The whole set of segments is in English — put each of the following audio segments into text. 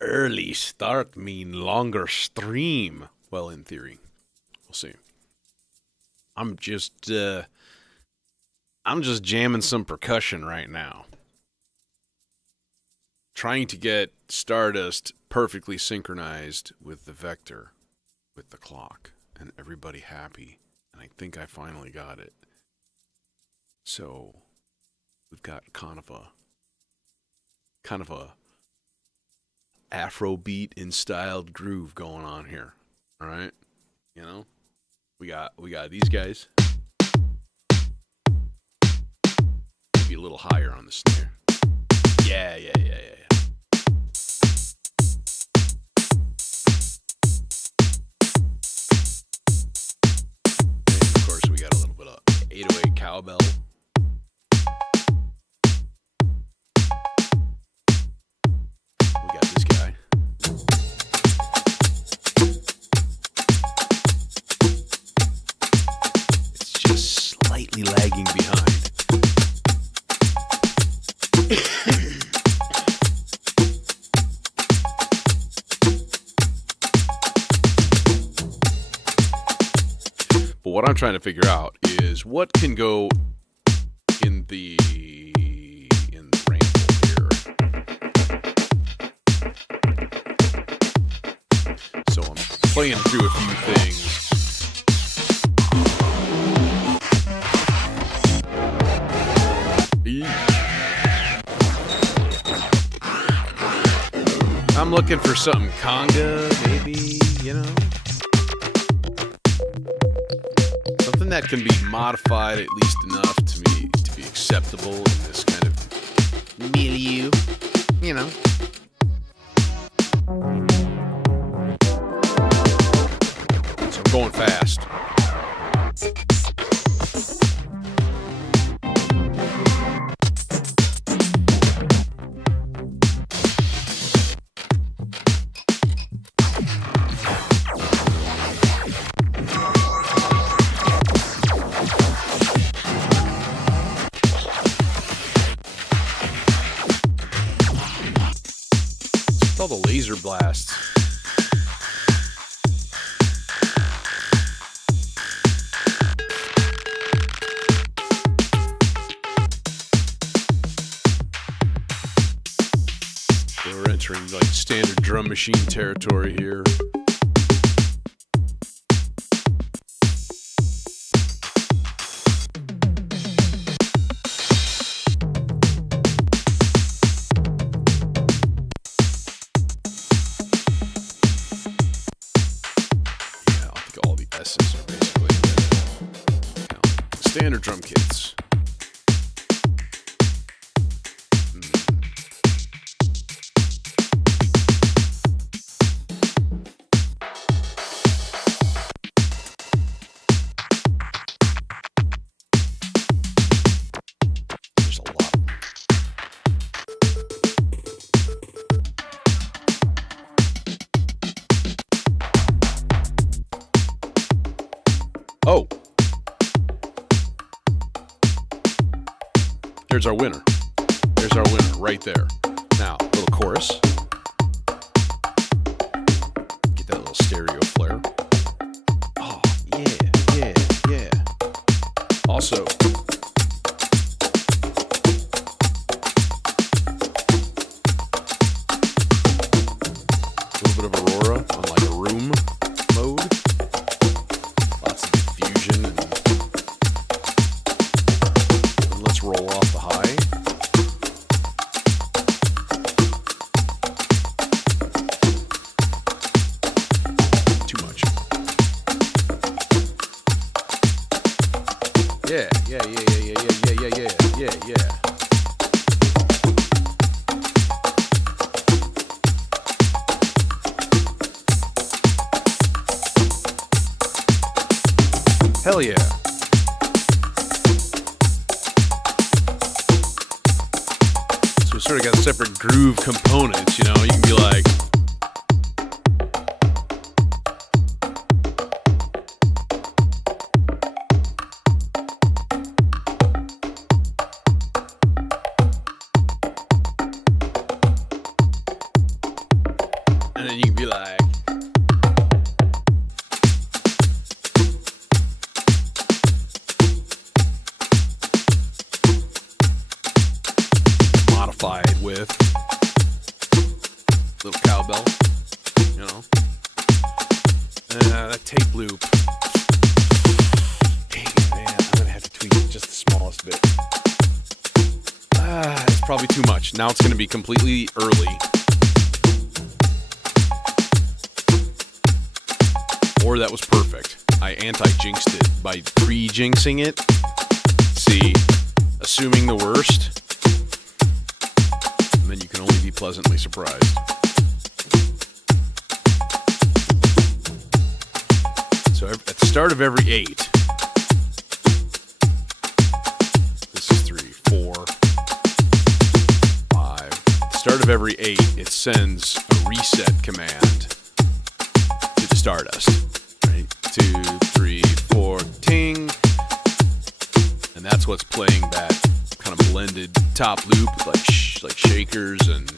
early start mean longer stream? Well, in theory. We'll see. I'm just jamming some percussion right now. Trying to get Stardust perfectly synchronized with the vector, with the clock, and everybody happy. And I think I finally got it. So we've got kind of a Afrobeat in styled groove going on here. All right, you know, we got these guys. Maybe a little higher on the snare. Yeah. And of course, we got a little bit of 808 cowbell. We got this guy. It's just slightly lagging behind. But what I'm trying to figure out is what can go in the ramble here. So I'm playing through a few things. I'm looking for something conga, maybe, you know. Something that can be modified at least enough to be acceptable in this kind of milieu, you know. So I'm going fast. All the laser blasts. We're entering like standard drum machine territory here. Standard drum kits. There's a lot. Oh. There's our winner. There's our winner right there. Now, a little chorus. Get that little stereo flare. Oh, yeah. Also, a little bit of Aurora on like a room mode. Lots of diffusion and let's roll off the high. Too much. Yeah. Hell yeah. So we sort of got separate groove components, you know, you can be like, That tape loop. Dang it, man. I'm going to have to tweak it just the smallest bit. It's probably too much. Now it's going to be completely early. Or that was perfect. I anti-jinxed it by pre-jinxing it. See, assuming the worst. And then you can only be pleasantly surprised. So at the start of every 8, this is 3, 4, 5. At the start of every 8, it sends a reset command to the Stardust. Right? 2, 3, 4, ting. And that's what's playing that kind of blended top loop with like shakers and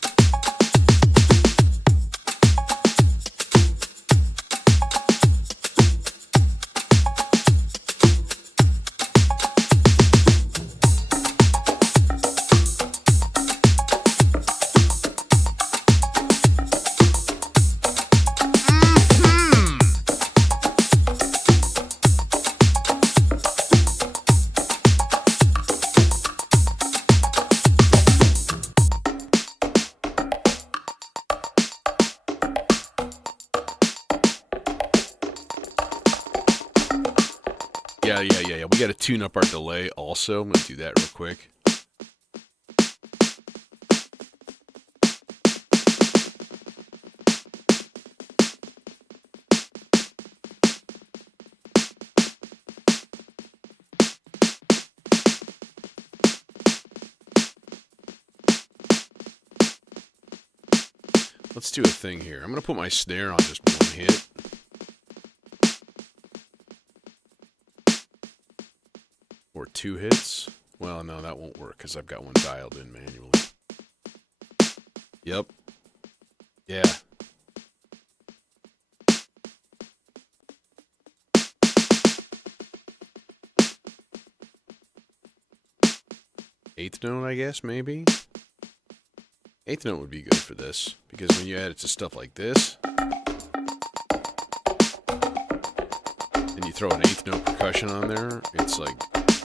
Yeah. We got to tune up our delay also. I'm going to do that real quick. Let's do a thing here. I'm going to put my snare on just one hit. Or 2 hits. Well, no, that won't work because I've got one dialed in manually. Yep. Yeah. Eighth note, I guess, maybe? Eighth note would be good for this, because when you add it to stuff like this, and you throw an eighth note percussion on there, it's like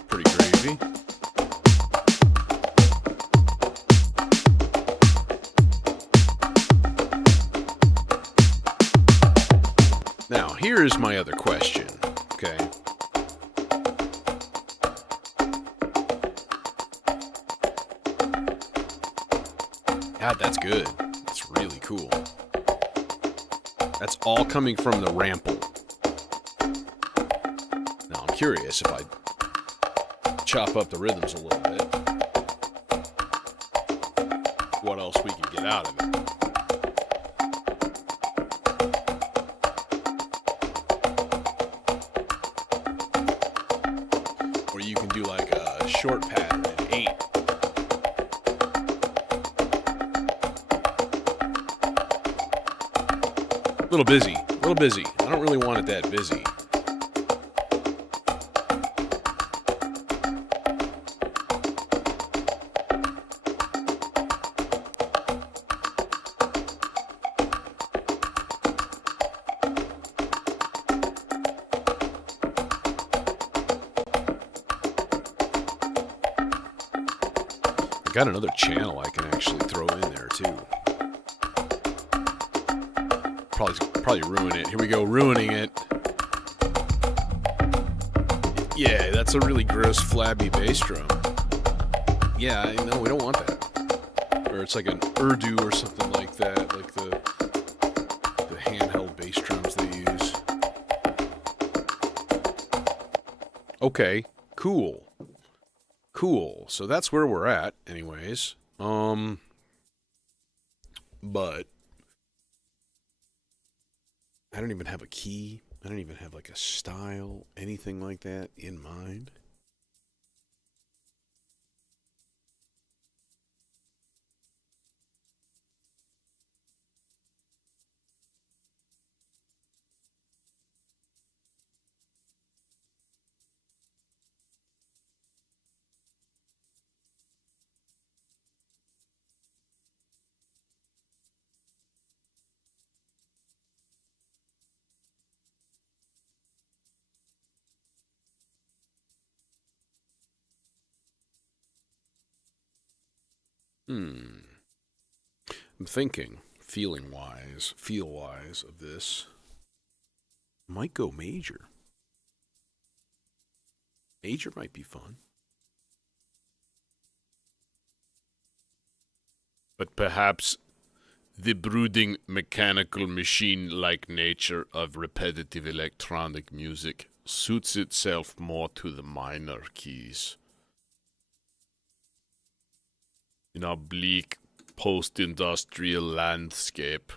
pretty gravy. Now, here is my other question, okay? God, that's good. That's really cool. That's all coming from the rample. Now, I'm curious if I chop up the rhythms a little bit, what else we can get out of it. Or you can do like a short pattern in 8. A little busy. I don't really want it that busy. I got another channel I can actually throw in there too. Probably ruin it. Here we go, ruining it. Yeah, that's a really gross, flabby bass drum. Yeah, I know, we don't want that. Or it's like an Urdu or something like that, like the handheld bass drums they use. Okay, cool. So that's where we're at, anyways. But I don't even have a key. I don't even have like a style, anything like that in mind. Hmm. I'm thinking, feeling-wise, feel-wise of this. Might go major. Major might be fun. But perhaps the brooding mechanical machine-like nature of repetitive electronic music suits itself more to the minor keys. In our bleak post-industrial landscape,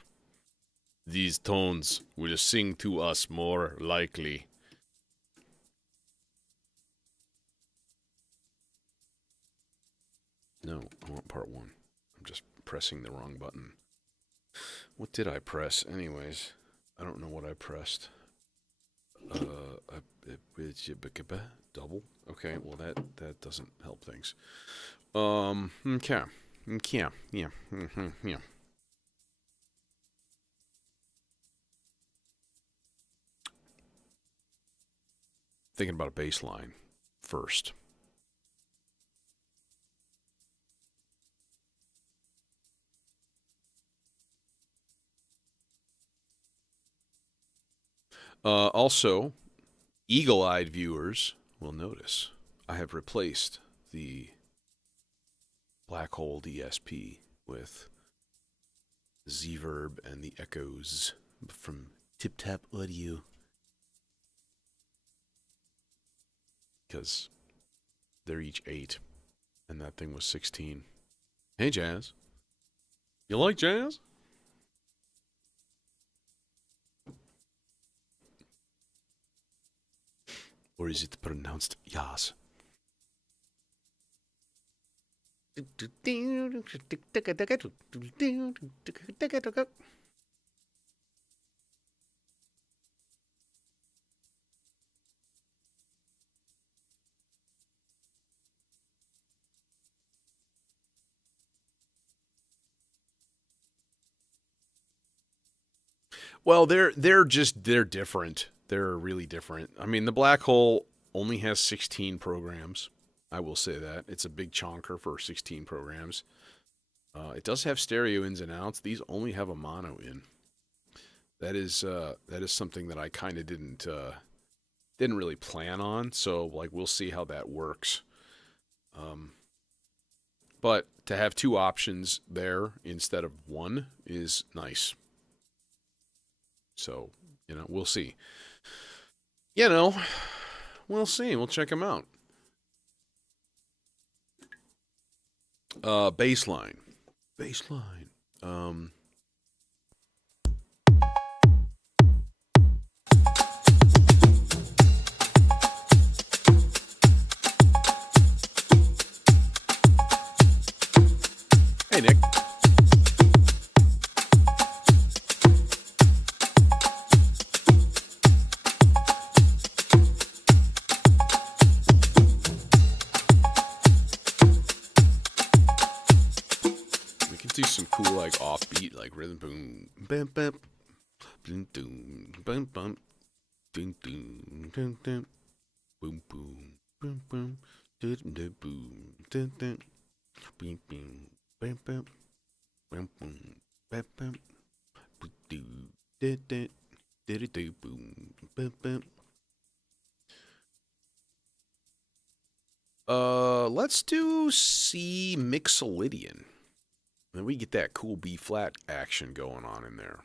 these tones will sing to us more likely. No, I want part one. I'm just pressing the wrong button. What did I press anyways? I don't know what I pressed. Double? Okay, well that doesn't help things. Okay. Okay, yeah. Yeah. Thinking about a bass line first. Also, eagle-eyed viewers will notice I have replaced the Black Hole DSP with Z-Verb and the echoes from Tip Tap Audio. Because they're each 8, and that thing was 16. Hey, Jazz. You like jazz? Or is it pronounced Yas? Well, they're different. They're really different. I mean, the Black Hole only has 16 programs. I will say that it's a big chonker for 16 programs. It does have stereo ins and outs. These only have a mono in. That is something that I kind of didn't really plan on. So like we'll see how that works. Um, but to have two options there instead of one is nice. So we'll see. You know, we'll see. We'll check them out. Baseline. Baseline. Hey, Nick. We can do some cool, like, offbeat, like, rhythm. Boom, bam, bam. Boom, boom, bam, bam. Boom, boom, boom, boom. Boom, boom, boom, boom. Boom, boom, boom, boom. Boom, boom, bam, bam. Bam, boom, bam, bam. Boom, do, do, do, do, boom, bam, bam. Let's do C Mixolydian. And we get that cool B flat action going on in there.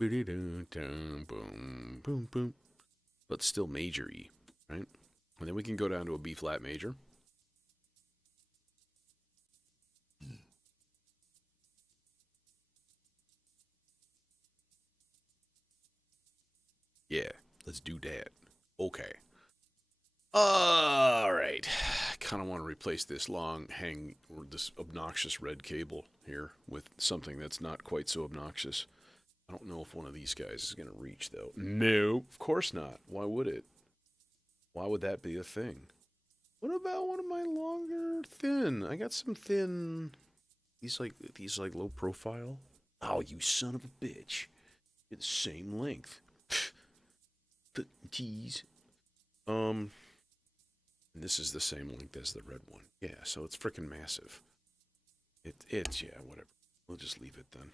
Boom, boom, boom. But still major E, right? And then we can go down to a B flat major. Yeah, let's do that. Okay. All right. Kind of want to replace this long hang or this obnoxious red cable here with something that's not quite so obnoxious. I don't know if one of these guys is going to reach though. No, of course not. Why would it? Why would that be a thing? What about one of my longer thin? I got some thin. These like low profile. Oh, you son of a bitch! You're the same length. Jeez. And this is the same length as the red one. Yeah, so it's freaking massive. It's yeah, whatever. We'll just leave it then.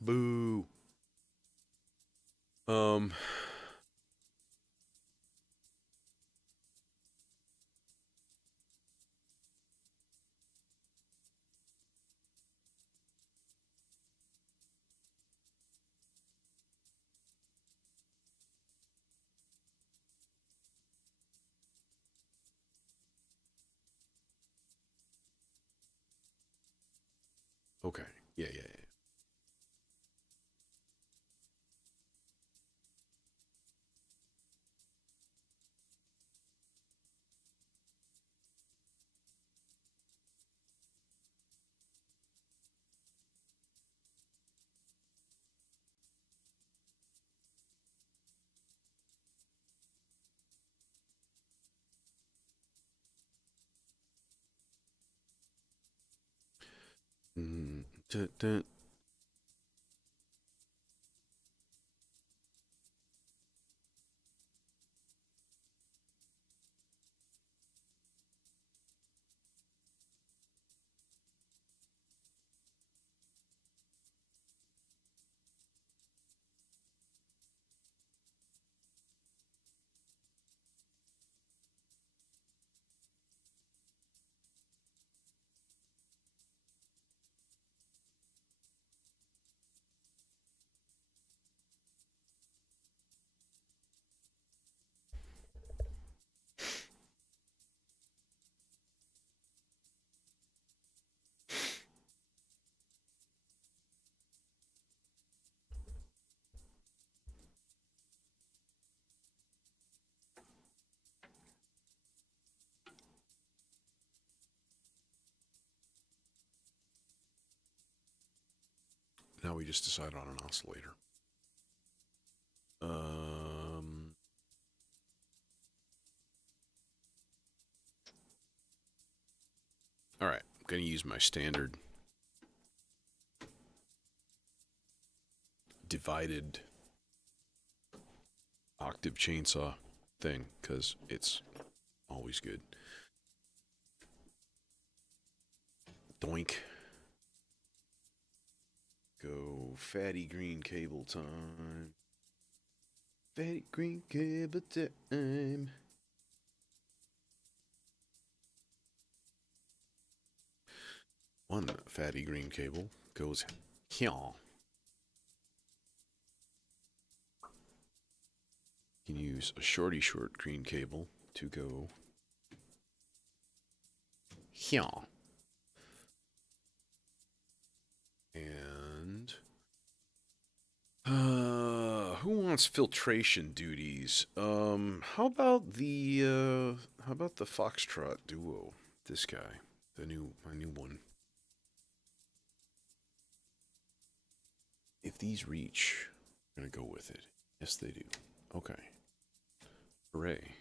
Boo. Um. Okay. Yeah, yeah, yeah. Mm, dun, dun. Now we just decide on an oscillator. Um. All right. I'm gonna use my standard divided octave chainsaw thing because it's always good. Doink. Go fatty green cable time. Fatty green cable time. One fatty green cable goes here. You can use a short green cable to go here. And who wants filtration duties? How about the Foxtrot duo? This guy, my new one. If these reach, I'm gonna go with it. Yes, they do. Okay. Hooray.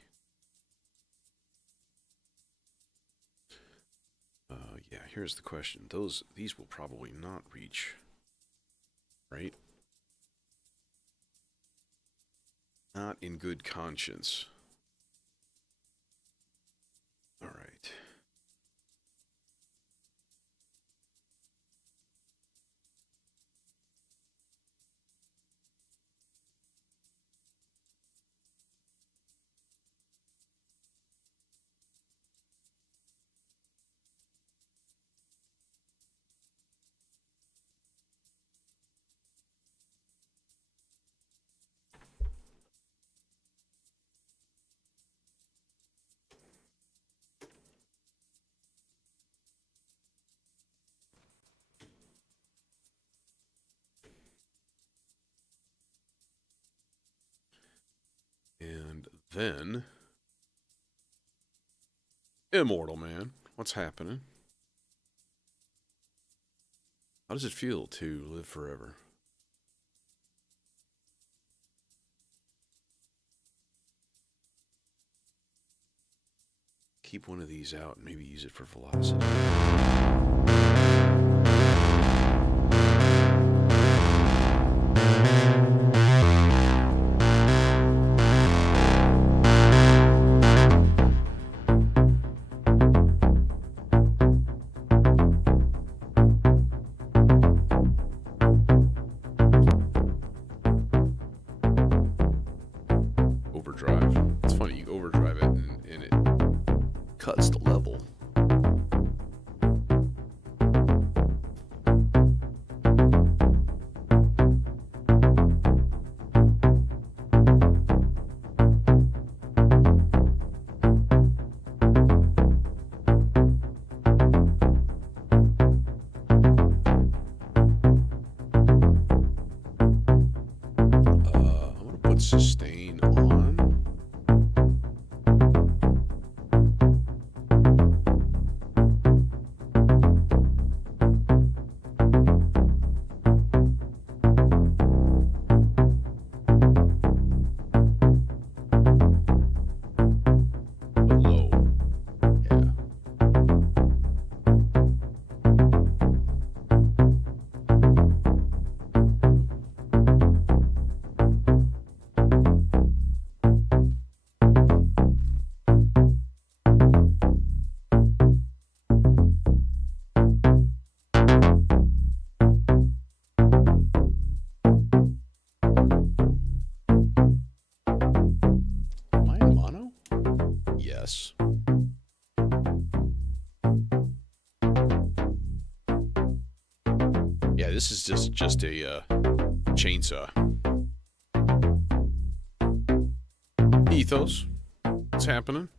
Yeah, here's the question. These will probably not reach, right? Not in good conscience. All right. And then, Immortal Man, what's happening? How does it feel to live forever? Keep one of these out and maybe use it for velocity. overdrive. It's funny, you overdrive it and it cuts the level. Sustain on. Low. Yeah. Yes. Yeah, this is just a chainsaw. Ethos. What's happening?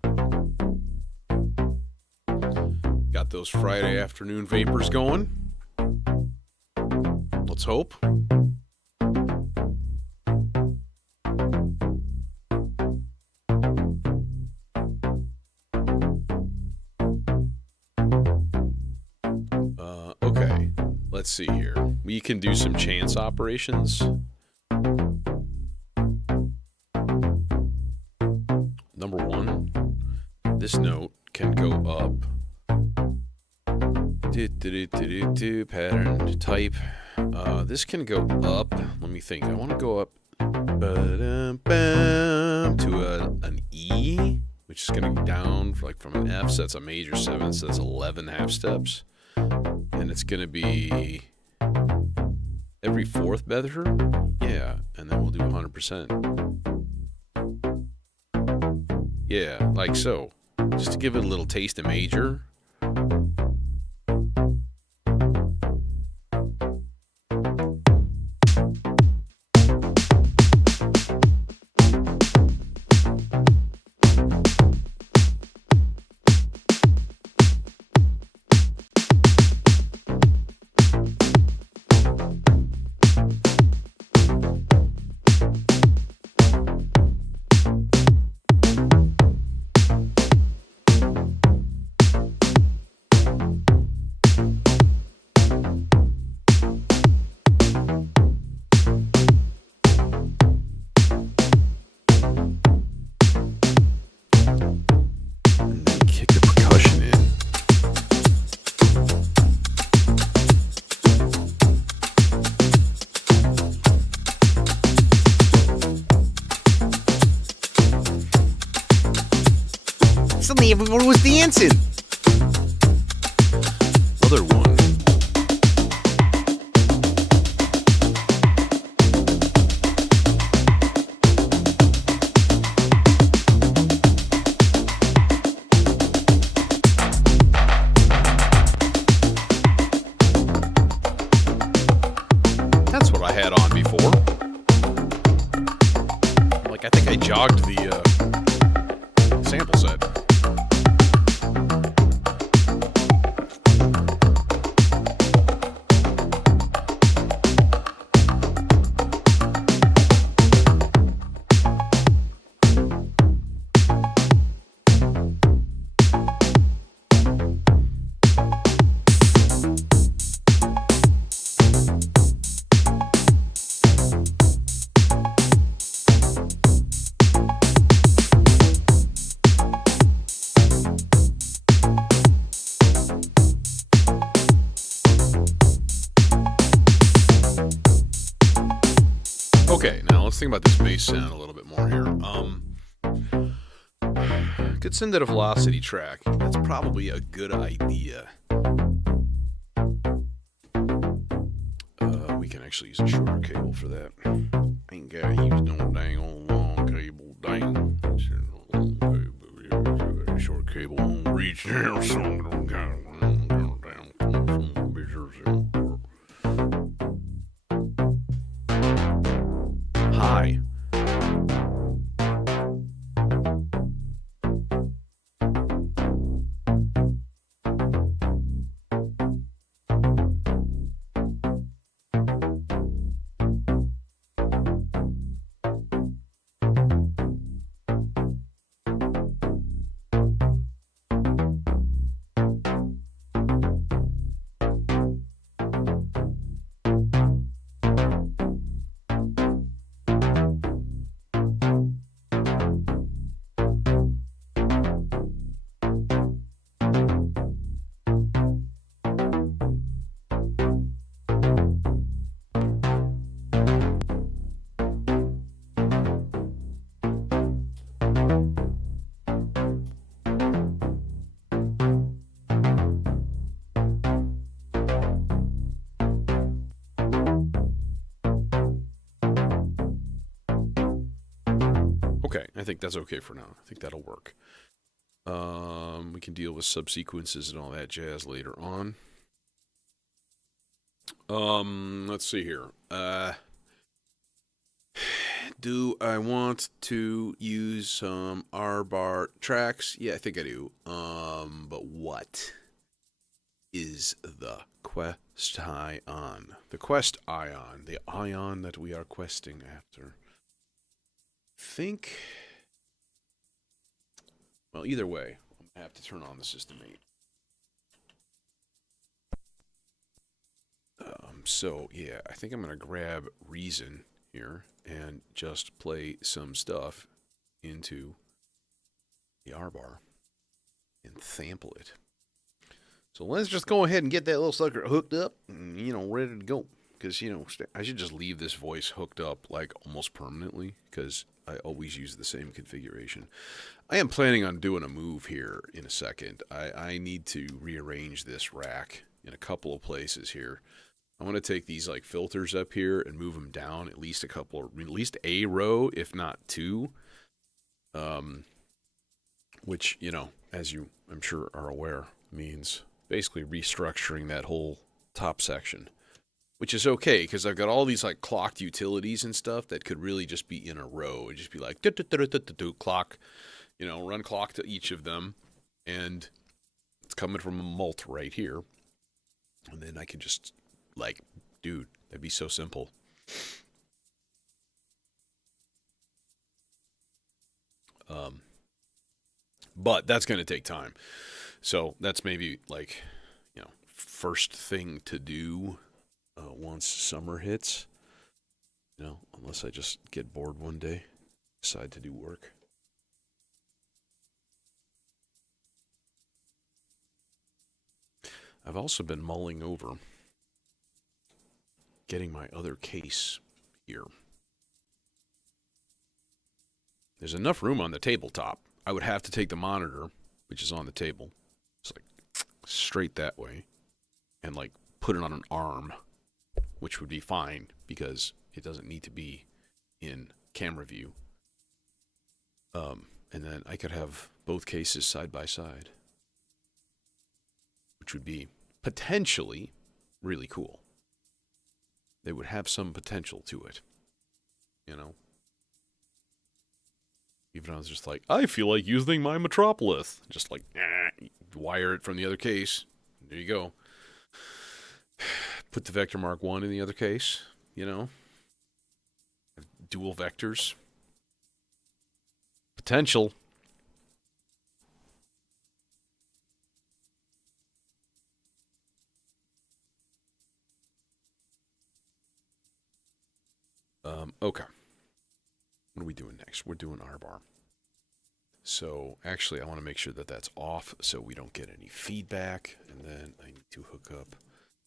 Got those Friday afternoon vapors going. Let's hope. Okay, let's see here. We can do some chance operations. Number one, this note can go up. Pattern type. This can go up. Let me think. I want to go up to an E, which is going to be down from an F. So that's a major 7. So that's 11 half steps. And it's going to be every 4th measure. Yeah. And then we'll do 100%. Yeah, like so. Just to give it a little taste of major. Suddenly everyone was dancing. Other one. That's what I had on before. I think I jogged the sample set. Okay, now let's think about this bass sound a little bit more here. Could send it a velocity track. That's probably a good idea. We can actually use a shorter cable for that. Ain't gotta use no dang old long cable. Dang. line. Short cable won't reach there, so hi. Okay, I think that's okay for now. I think that'll work. We can deal with subsequences and all that jazz later on. Let's see here. Do I want to use some R-bar tracks? Yeah, I think I do. But what is the quest ion? The quest ion. The ion that we are questing after. Think... Well, either way, I'm going to have to turn on the System 8. So, yeah, I think I'm going to grab Reason here and just play some stuff into the R-bar and sample it. So let's just go ahead and get that little sucker hooked up and, ready to go. Because, I should just leave this voice hooked up, like, almost permanently, because I always use the same configuration. I am planning on doing a move here in a second. I need to rearrange this rack in a couple of places here. I want to take these like filters up here and move them down at least at least a row, if not two. Which, as you I'm sure are aware, means basically restructuring that whole top section. Which is okay, because I've got all these like clocked utilities and stuff that could really just be in a row. It'd just be like clock, run clock to each of them, and it's coming from a mult right here. And then I can just like, dude, that'd be so simple. But that's going to take time. So that's maybe like, first thing to do once summer hits. Unless I just get bored one day, decide to do work. I've also been mulling over getting my other case here. There's enough room on the tabletop. I would have to take the monitor, which is on the table, just like straight that way, and like put it on an arm, which would be fine because it doesn't need to be in camera view. And then I could have both cases side by side, which would be potentially really cool. They would have some potential to it, Even I was just like, I feel like using my Metropolis. Just like, wire it from the other case. There you go. Put the Vector Mark 1 in the other case, Dual vectors. Potential. Okay. What are we doing next? We're doing R-bar. So, actually, I want to make sure that that's off so we don't get any feedback. And then I need to hook up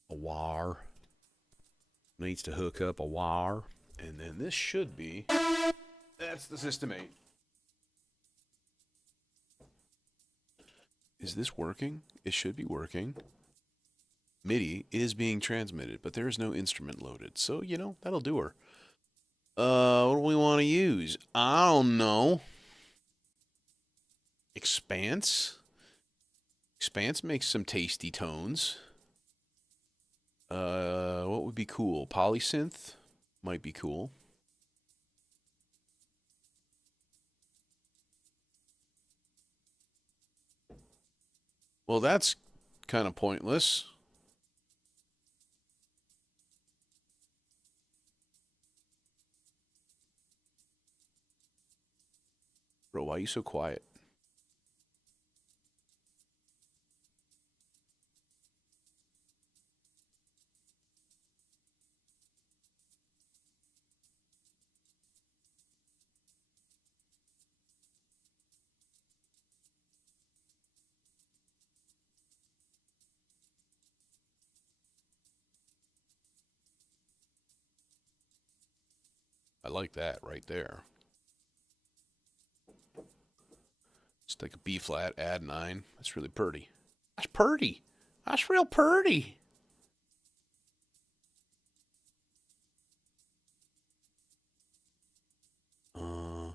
a wire. Needs to hook up a wire. And then this should be... That's the System 8. Is this working? It should be working. MIDI is being transmitted, but there is no instrument loaded. So, that'll do her. What do we want to use? I don't know. Expanse. Expanse makes some tasty tones. What would be cool? Polysynth might be cool. Well, that's kind of pointless. Bro, why are you so quiet? I like that right there. Just like a B flat, add 9. That's really pretty. That's pretty. That's real pretty. Uh,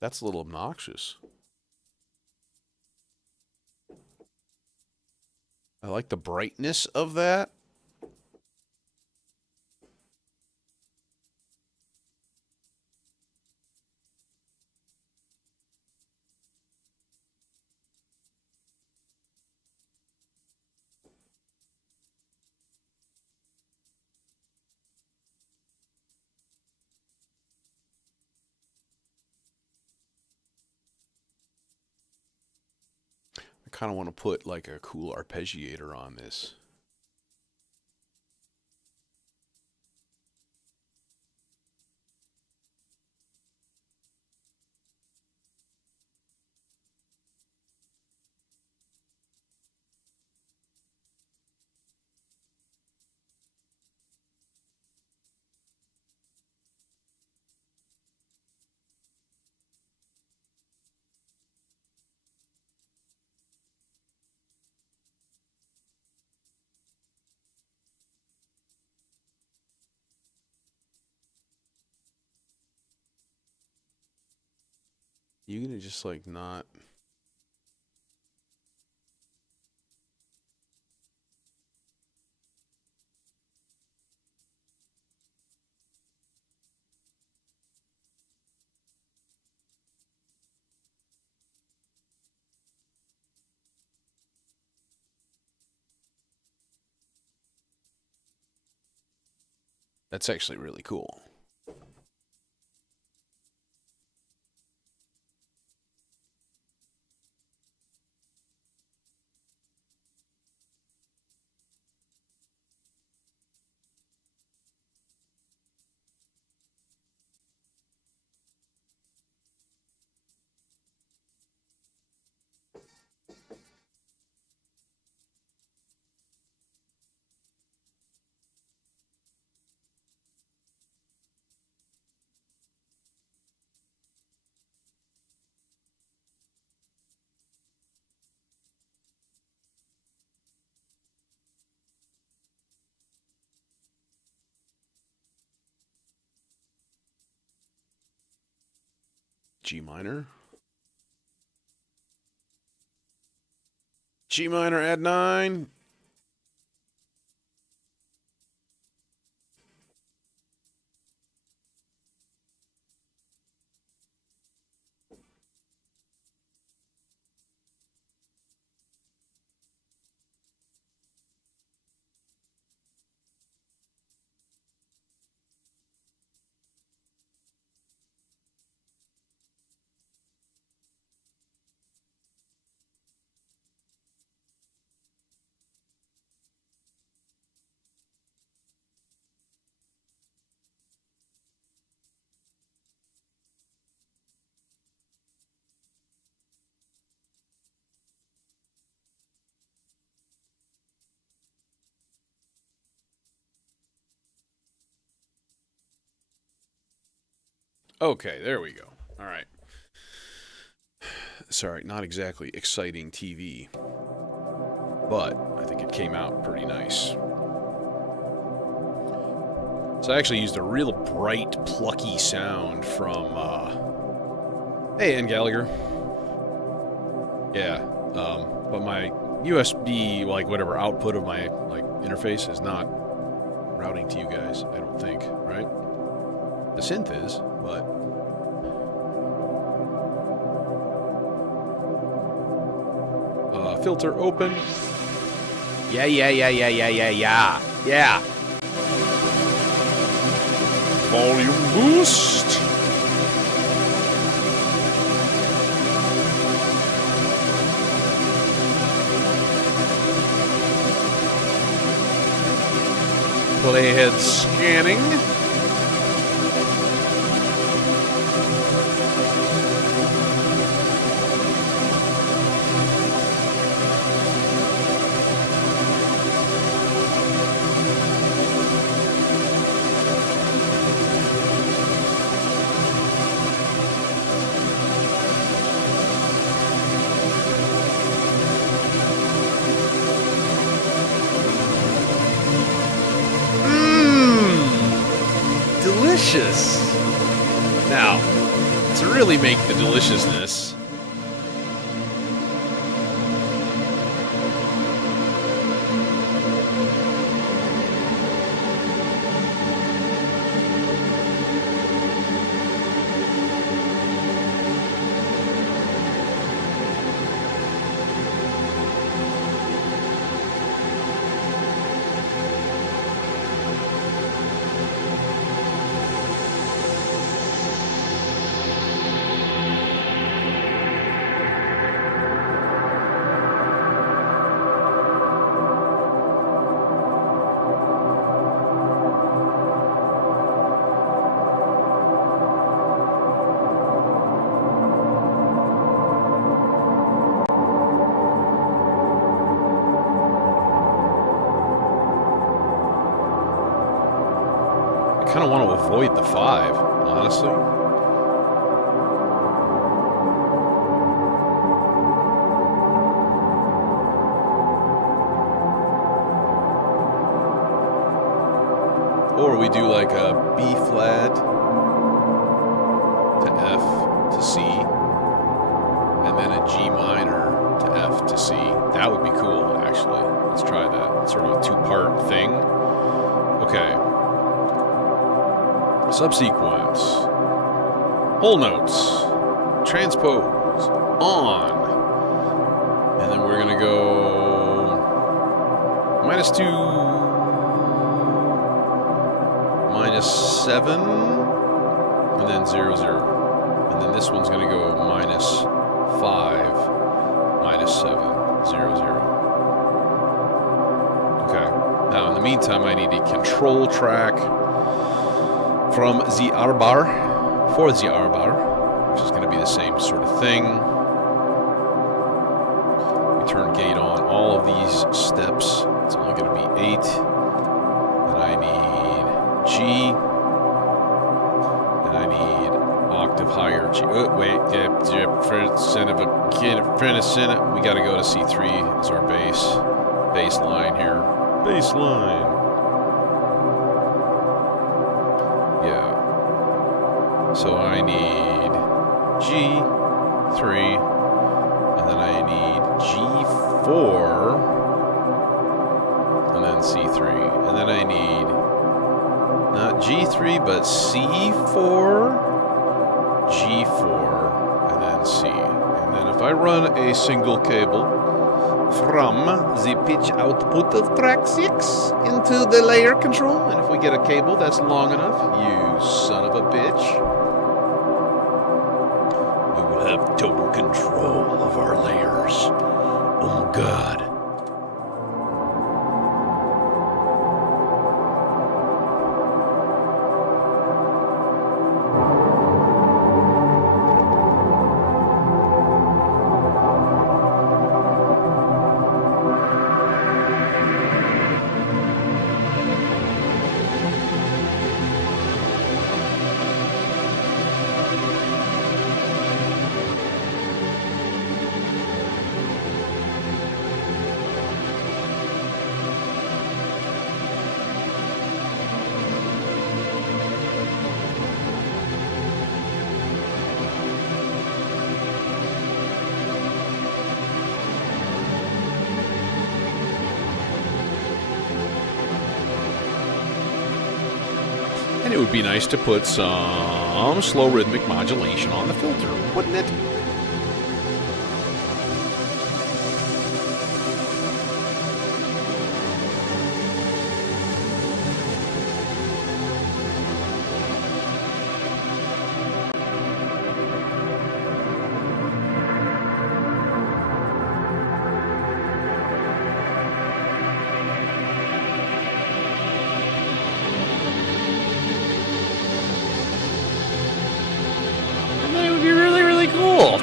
that's a little obnoxious. I like the brightness of that. I kind of want to put like a cool arpeggiator on this. You gonna just like not? That's actually really cool. G minor. G minor, add 9. Okay, there we go. All right. Sorry, not exactly exciting TV, but I think it came out pretty nice. So I actually used a real bright, plucky sound from, hey, Ian Gallagher. Yeah, but my USB, like, whatever output of my, like, interface is not routing to you guys, I don't think, right? The synth is, but... filter open. Yeah. Volume boost. Playhead scanning. Delicious. Now, to really make the deliciousness, I kind of want to avoid the 5, honestly. Or we do like a B flat to F to C, and then a G minor to F to C. That would be cool, actually. Let's try that. It's sort of a 2-part thing. Okay. Subsequence. Whole notes. Transpose. On. And then we're going to go -2, -7, and then 0, 0. And then this one's going to go -5, -7, 0, 0. Okay. Now, in the meantime, I need a control track from the R-bar, for the R-bar, which is going to be the same sort of thing. We turn gate on all of these steps. It's only going to be 8. And I need G. And I need octave higher G. Oh, wait. We got to go to C3 as our bass line here. Bass line. Yeah. So I need G3, and then I need G4, and then C3, and then I need not G3, but C4, G4, and then C. And then if I run a single cable from the pitch output of track 6 into the layer control, and if we get a cable that's long enough, you son of a bitch, we will have total control of our layers. Oh God. And it would be nice to put some slow rhythmic modulation on the filter, wouldn't it?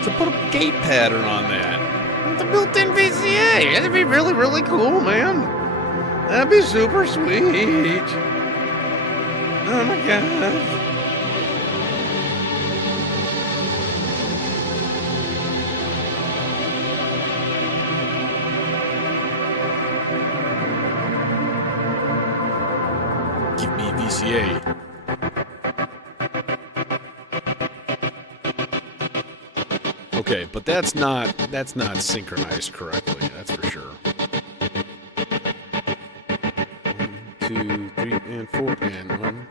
To put a gate pattern on that. With the built-in VCA. That'd be really, really cool, man. That'd be super sweet. Oh my god. Give me VCA. Okay, but that's not synchronized correctly, that's for sure. 1, 2, 3, and 4, and 1.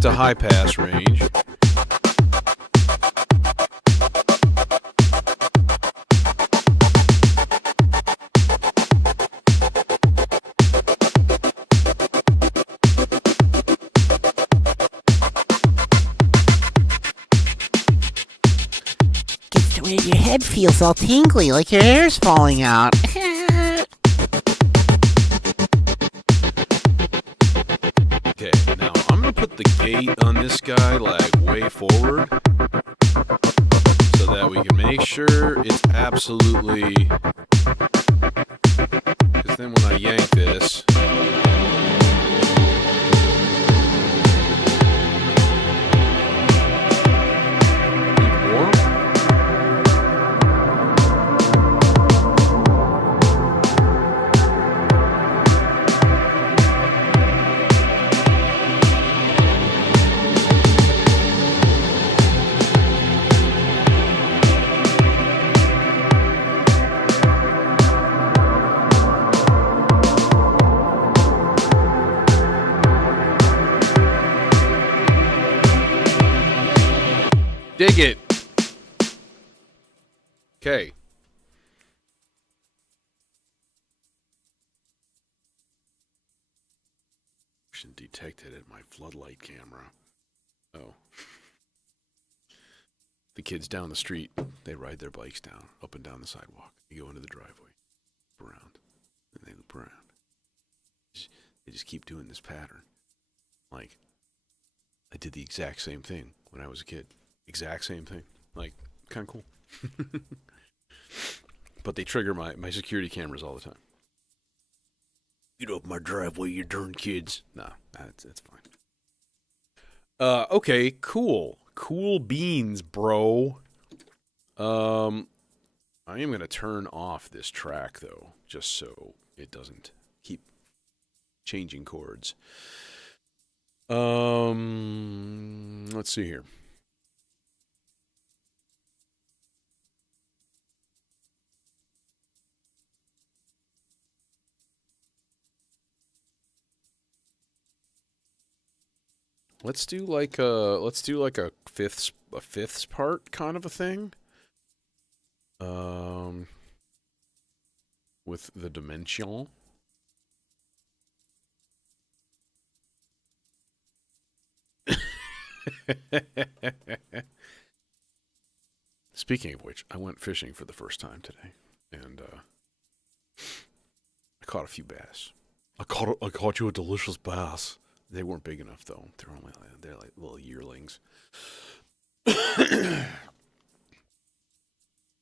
To high pass range. Your head feels all tingly, like your hair's falling out. Okay, now I'm gonna put the gate on this guy like way forward so that we can make sure it's absolutely, because then when I yank this, dig it. Okay. Detected at my floodlight camera. Oh. The kids down the street, they ride their bikes down, up and down the sidewalk. You go into the driveway, around, and they loop around. They just keep doing this pattern. Like, I did the exact same thing when I was a kid. Exact same thing. Like, kind of cool. But they trigger my security cameras all the time. Get up my driveway, you darn kids. Nah, that's fine. Okay, cool. Cool beans, bro. I am going to turn off this track, though, just so it doesn't keep changing chords. Let's see here. Let's do like a fifths part kind of a thing. With the dimension. Speaking of which, I went fishing for the first time today, and I caught a few bass. I caught you a delicious bass. They weren't big enough though. They're like little yearlings.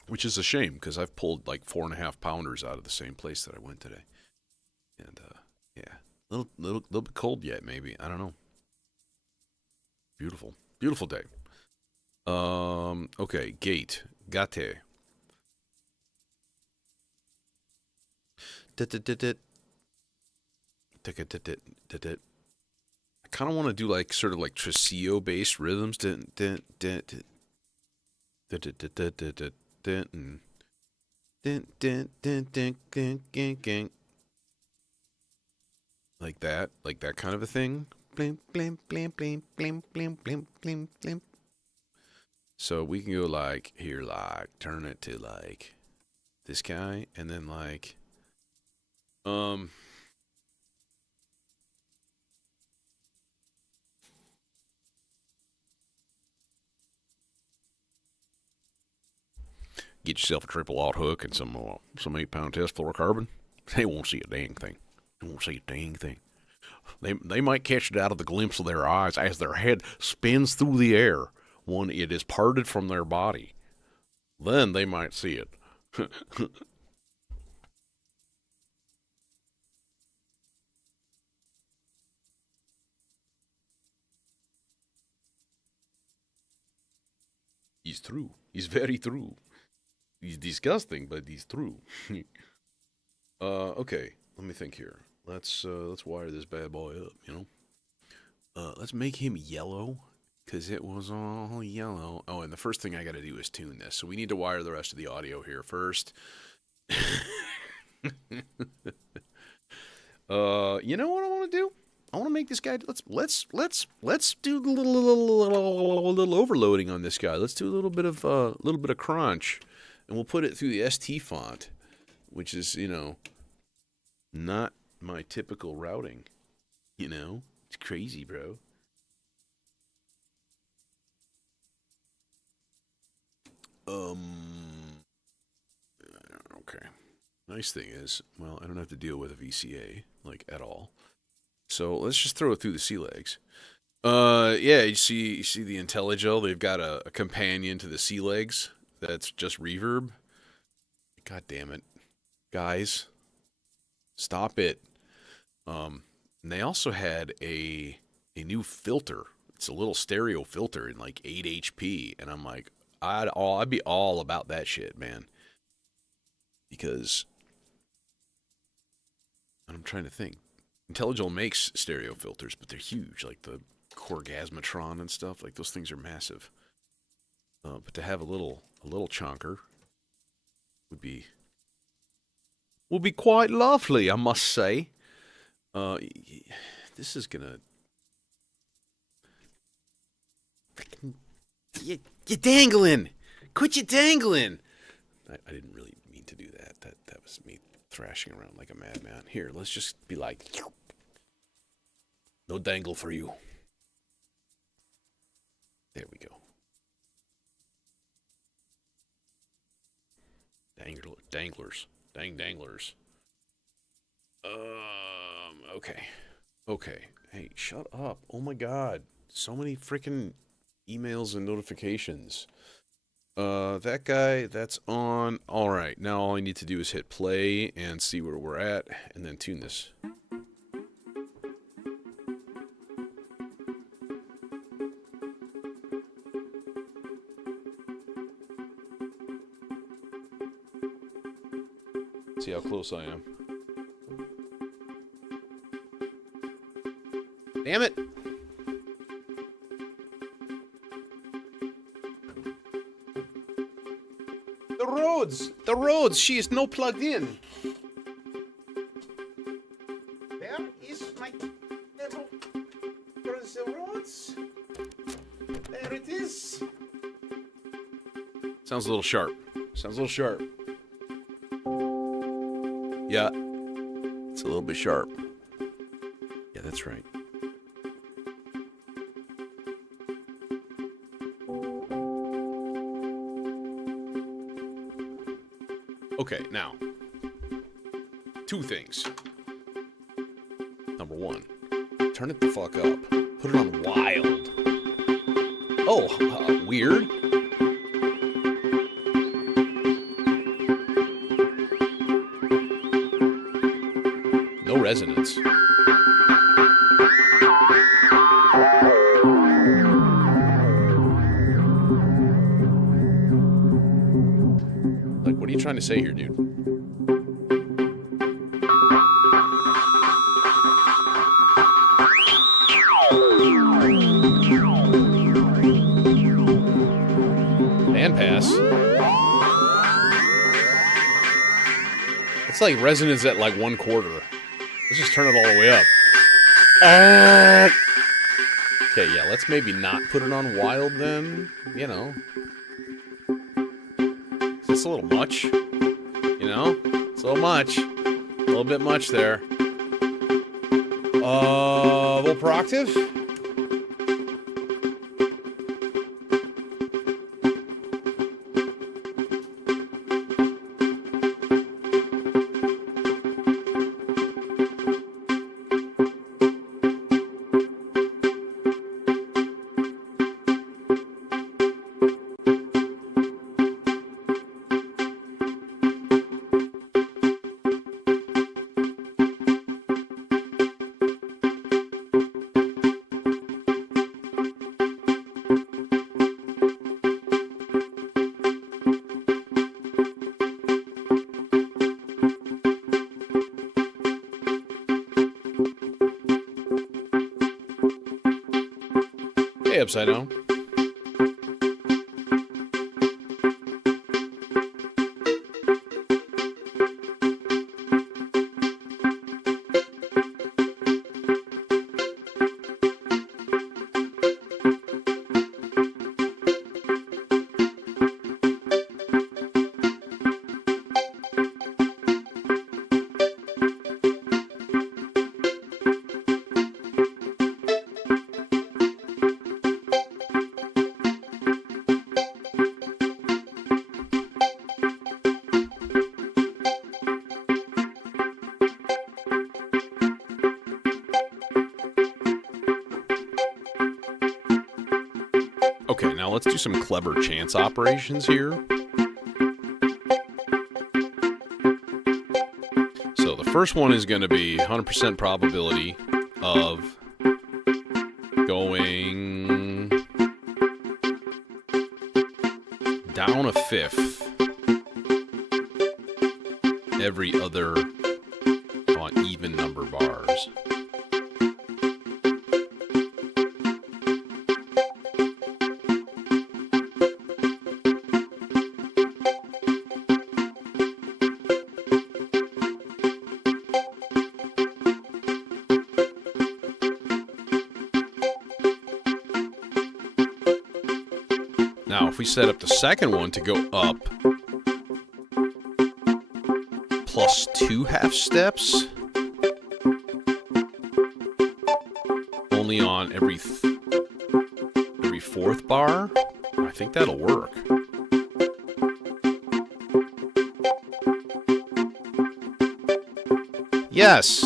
which is a shame because I've pulled like 4.5 pounders out of the same place that I went today. And yeah, little bit cold yet, maybe. I don't know. Beautiful, beautiful day. Okay, gate, gate. I kind of want to do like sort of like Tresillo based rhythms. Like that kind of a thing. Blim, blim, blim, blim, blim, blim, blim, blim, blim. So we can go like here, like turn it to like this guy, and then like get yourself a triple aught hook and some 8-pound test fluorocarbon. They won't see a dang thing. They won't see a dang thing. They might catch it out of the glimpse of their eyes as their head spins through the air when it is parted from their body. Then they might see it. He's through. He's very through. He's disgusting, but he's through. Okay. Let me think here. Let's wire this bad boy up. Let's make him yellow, cause it was all yellow. Oh, and the first thing I got to do is tune this. So we need to wire the rest of the audio here first. You know what I want to do? I want to make this guy. Let's do a little overloading on this guy. Let's do a little bit of crunch, and we'll put it through the ST font, which is not my typical routing. It's crazy, bro. Okay. Nice thing is, well, I don't have to deal with a VCA like at all. So let's just throw it through the sea legs. Yeah, you see the IntelliGel. They've got a companion to the sea legs that's just reverb. God damn it, guys, stop it. And they also had a new filter. It's a little stereo filter in like 8 HP, and I'm like, I'd be all about that shit, man. Because I'm trying to think. IntelliGel makes stereo filters, but they're huge, like the Corgasmatron and stuff. Like those things are massive. But to have a little chonker would be quite lovely, I must say. This is gonna. You dangling! Quit you dangling! I didn't really mean to do that. That was me thrashing around like a madman. Here, let's just be like, no dangle for you. There we go. Danglers. Danglers. Okay. Hey, shut up. Oh my god. So many freaking emails and notifications. That guy, that's on. Alright, now all I need to do is hit play and see where we're at, and then tune this. See how close I am. Damn it! The roads, she is no plugged in. Where is my little Roads? There it is. Sounds a little sharp. Yeah, it's a little bit sharp. Yeah, that's right. Okay, now, two things. Number one, turn it the fuck up. Put it on wild. Oh, weird. resonance. Like, what are you trying to say here, dude? Bandpass. It's like resonance at like 1/4. Let's just turn it all the way up. Okay, yeah, let's maybe not put it on wild then. You know. It's a little much. You know? It's a little much. A little bit much there. A little per octave? Hey, Upside Down. Okay, now let's do some clever chance operations here. So the first one is going to be 100% probability of going down a fifth every other on even number bars. Now, if we set up the second one to go up plus 2 half steps, only on every fourth bar, I think that'll work. Yes.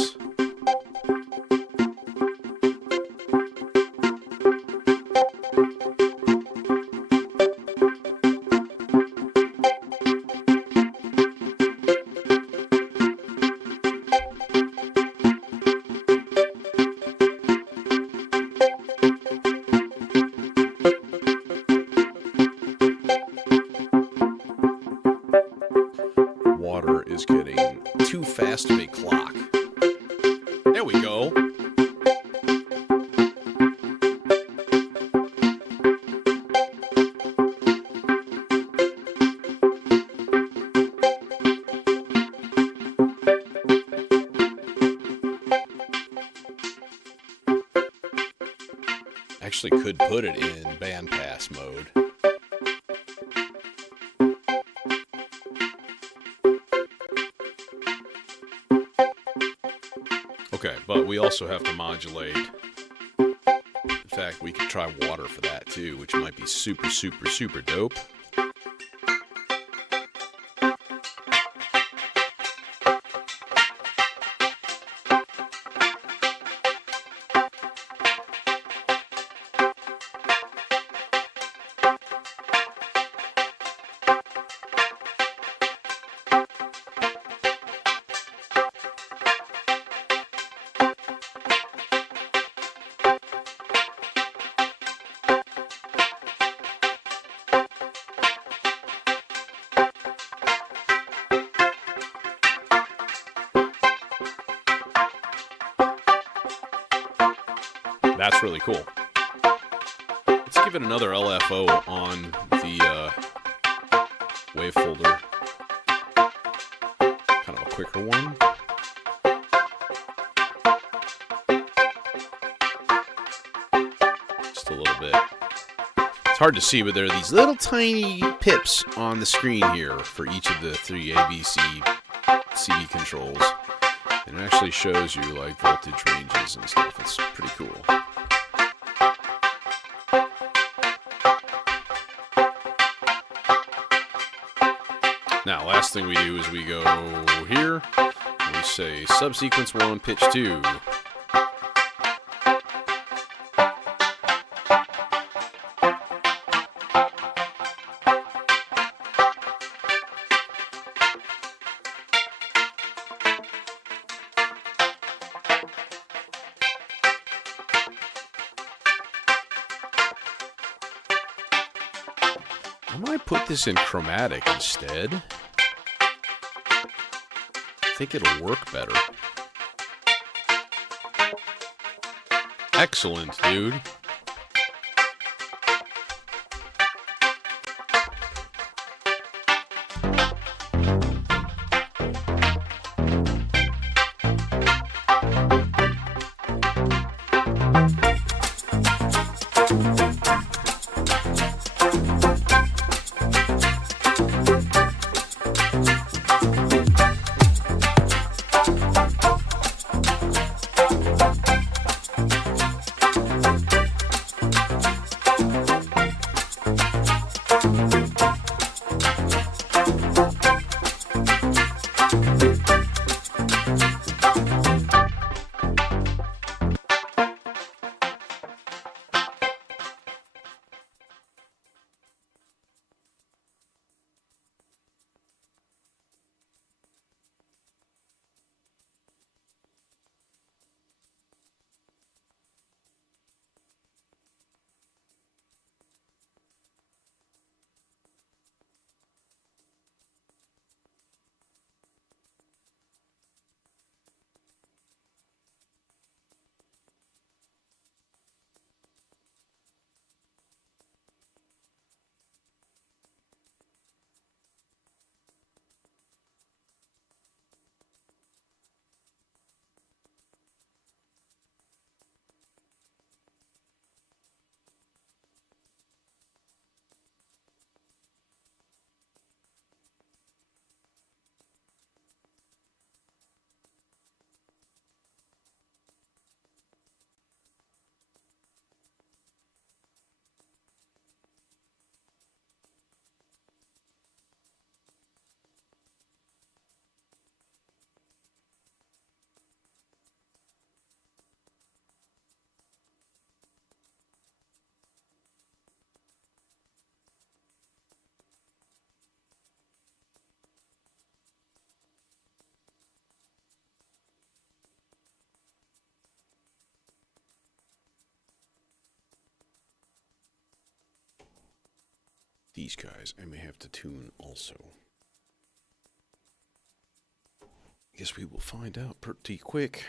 Water is getting too fast of a clock. There we go. Actually could put it in bandpass mode. Okay, but we also have to modulate. In fact, we could try water for that too, which might be super, super, super dope. That's really cool. Let's give it another LFO on the wave folder. Kind of a quicker one. Just a little bit. It's hard to see, but there are these little tiny pips on the screen here for each of the 3 ABC CD controls. And it actually shows you like voltage ranges and stuff. It's pretty cool. Now, last thing we do is we go here, and we say subsequence 1, pitch 2. I might put this in chromatic instead. I think it'll work better. Excellent, dude. These guys I may have to tune also. I guess we will find out pretty quick.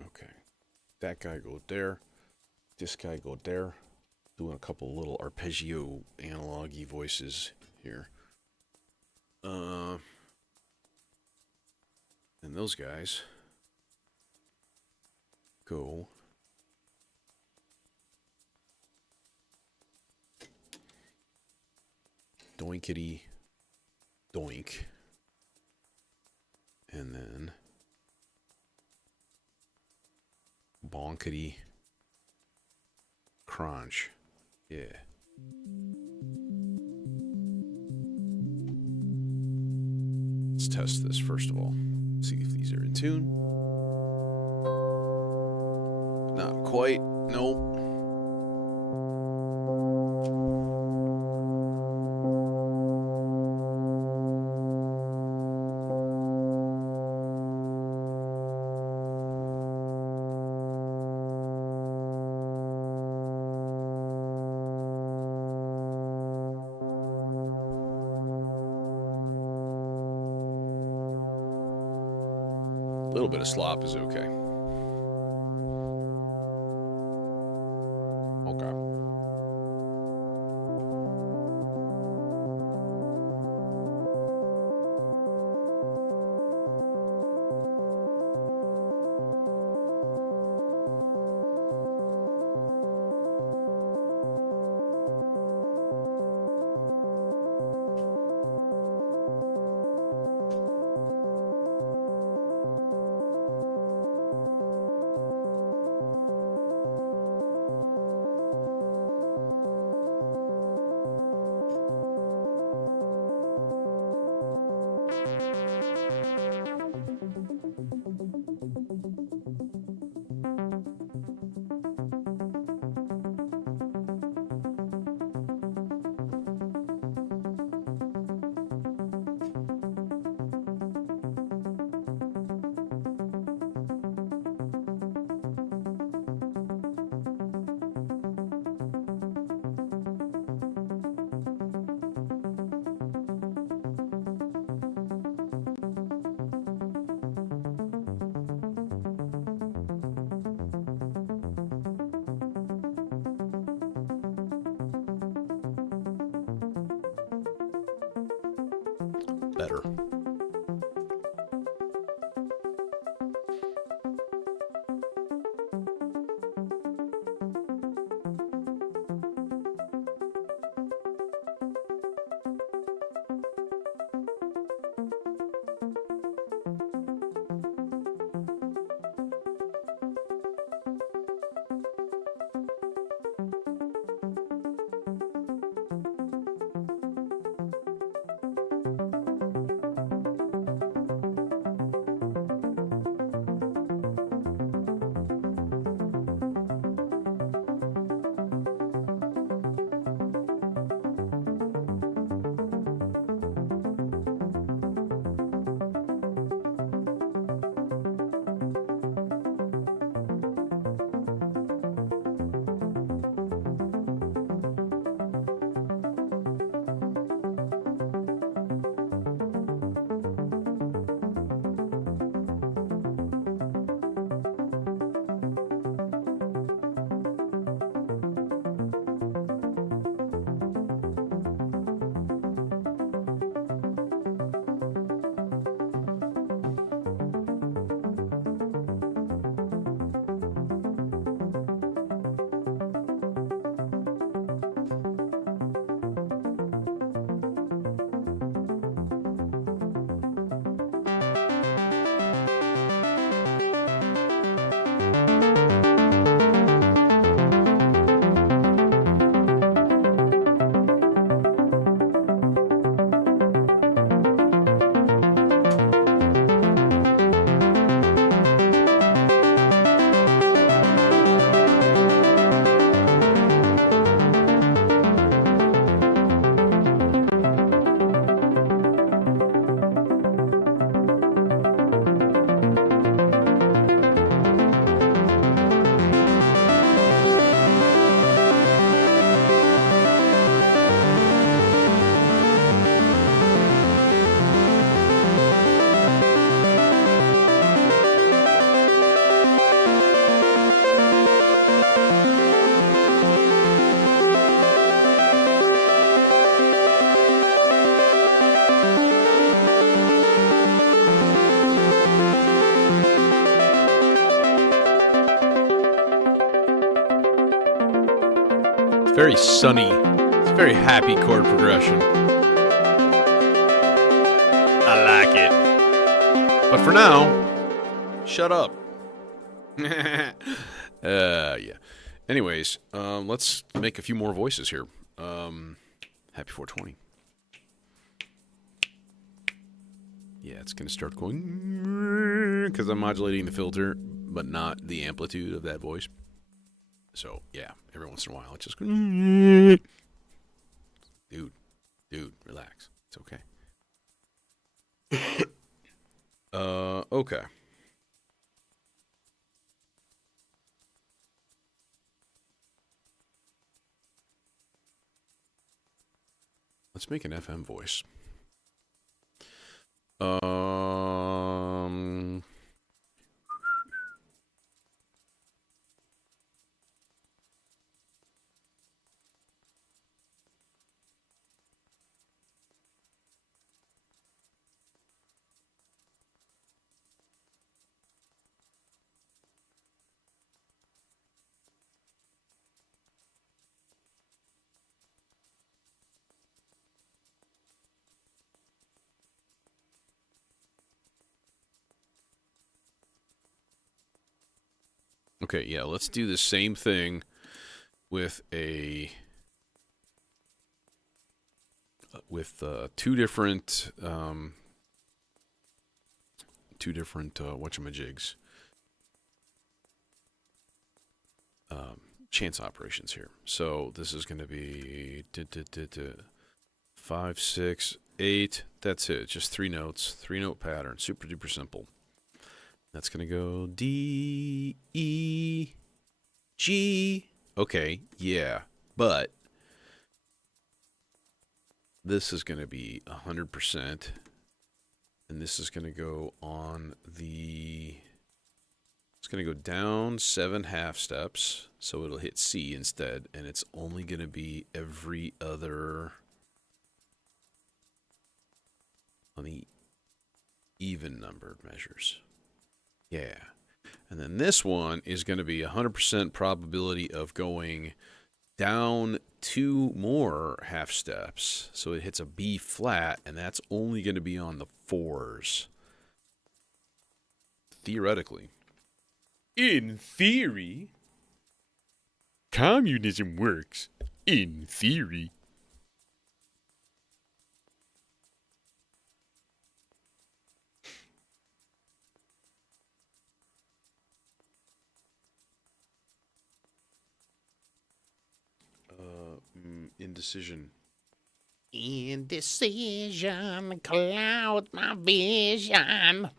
Okay. That guy go there. This guy go there. Doing a couple little arpeggio analog-y voices here. And those guys go doinkity doink. And then bonkity crunch. Yeah. Let's test this first of all. See if these are in tune. Not quite. Nope. little bit of slop is okay. Okay. Better. Very sunny. It's a very happy chord progression. I like it. But for now, shut up. Yeah. Anyways, let's make a few more voices here. Happy 420. Yeah, it's going to start going because I'm modulating the filter, but not the amplitude of that voice. So, yeah, every once in a while, it just goes, dude, relax. It's okay. Okay. Let's make an FM voice. Okay, yeah, let's do the same thing with two different whatchamajigs chance operations here. So this is going to be 5, 6, 8. That's it. Just 3 notes, 3 note pattern. Super duper simple. That's going to go D, E, G. Okay, yeah. But this is going to be 100%. And this is going to go on the... It's going to go down 7 half steps. So it'll hit C instead. And it's only going to be every other... on the even numbered measures. Yeah. And then this one is going to be 100% probability of going down 2 more half steps. So it hits a B flat, and that's only going to be on the 4s. Theoretically. In theory. Communism works. In theory. Indecision. Indecision clouds my vision.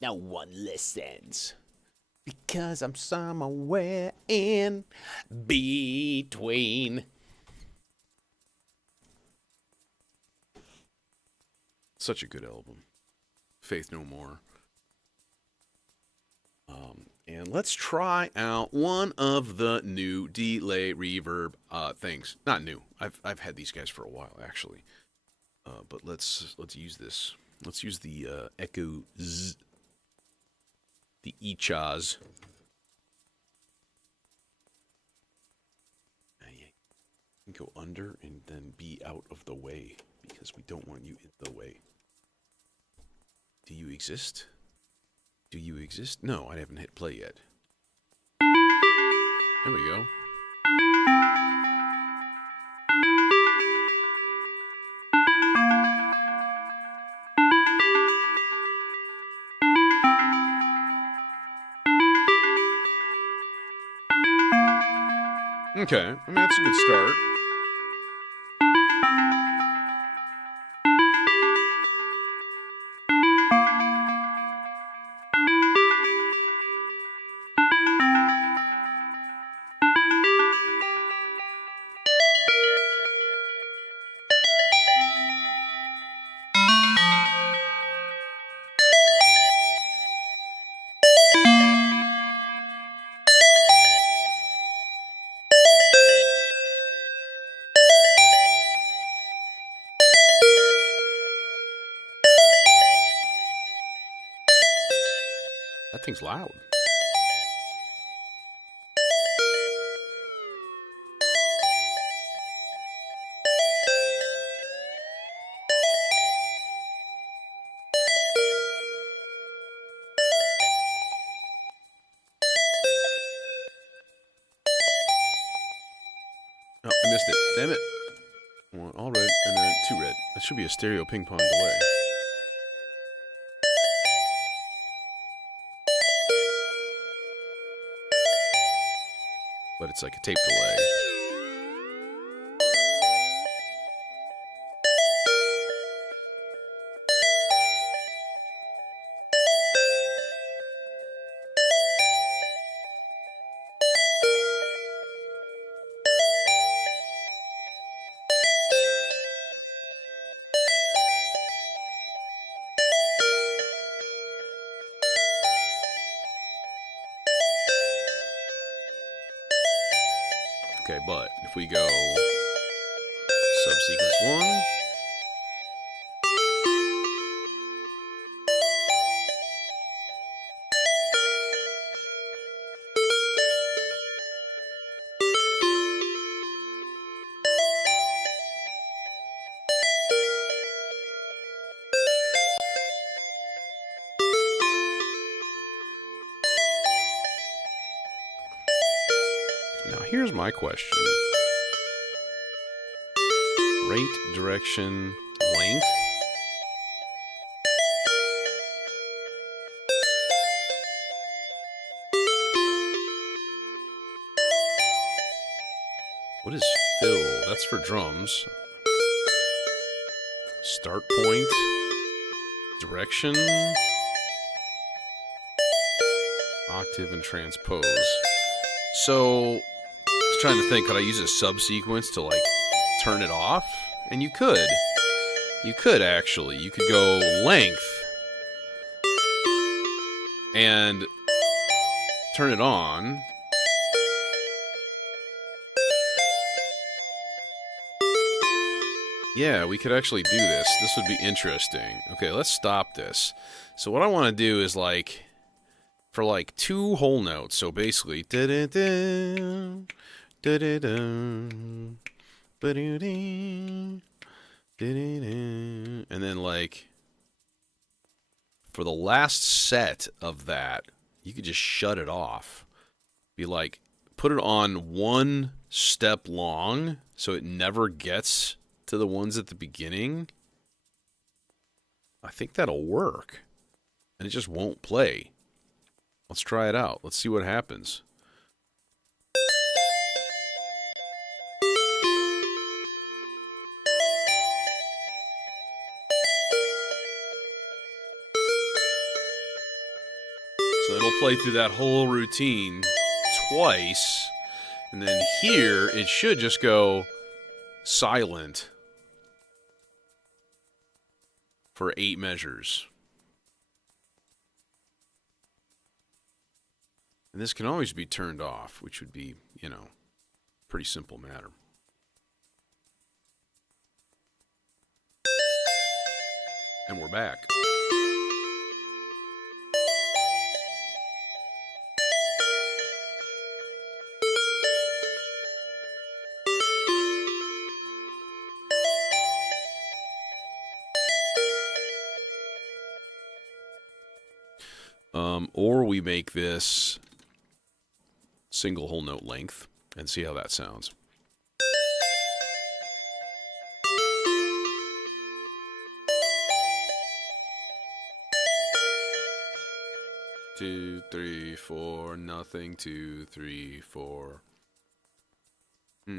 No one listens because I'm somewhere in between. Such a good album. Faith No More. And let's try out one of the new delay reverb things. Not new. I've had these guys for a while actually. But let's use this. Let's use the Echo Z, the Echaz. You can go under and then be out of the way because we don't want you in the way. Do you exist? Do you exist? No, I haven't hit play yet. There we go. Okay, I mean, that's a good start. That thing's loud. Oh, I missed it. Damn it. One, all red, and then 2 red. That should be a stereo ping pong delay. But it's like a tape delay. Okay, but if we go subsequence 1. here's my question. Rate, direction, length. What is fill? That's for drums. Start point. Direction. Octave and transpose. So, I was trying to think, could I use a subsequence to, like, turn it off? And you could. You could, actually. You could go length and turn it on. Yeah, we could actually do this. This would be interesting. Okay, let's stop this. So what I want to do is, like, for, like, 2 whole notes. So basically, da-da-da, da-da-da, ba-do-dee, da-da-da. And then, like, for the last set of that, you could just shut it off. Be like, put it on 1 step long so it never gets to the ones at the beginning. I think that'll work. And it just won't play. Let's try it out. Let's see what happens. So it'll play through that whole routine twice. And then here, it should just go silent for 8 measures. And this can always be turned off, which would be, you know, pretty simple matter. And we're back. Or we make this single whole note length and see how that sounds. Two, three, four, nothing, 2, 3, 4. I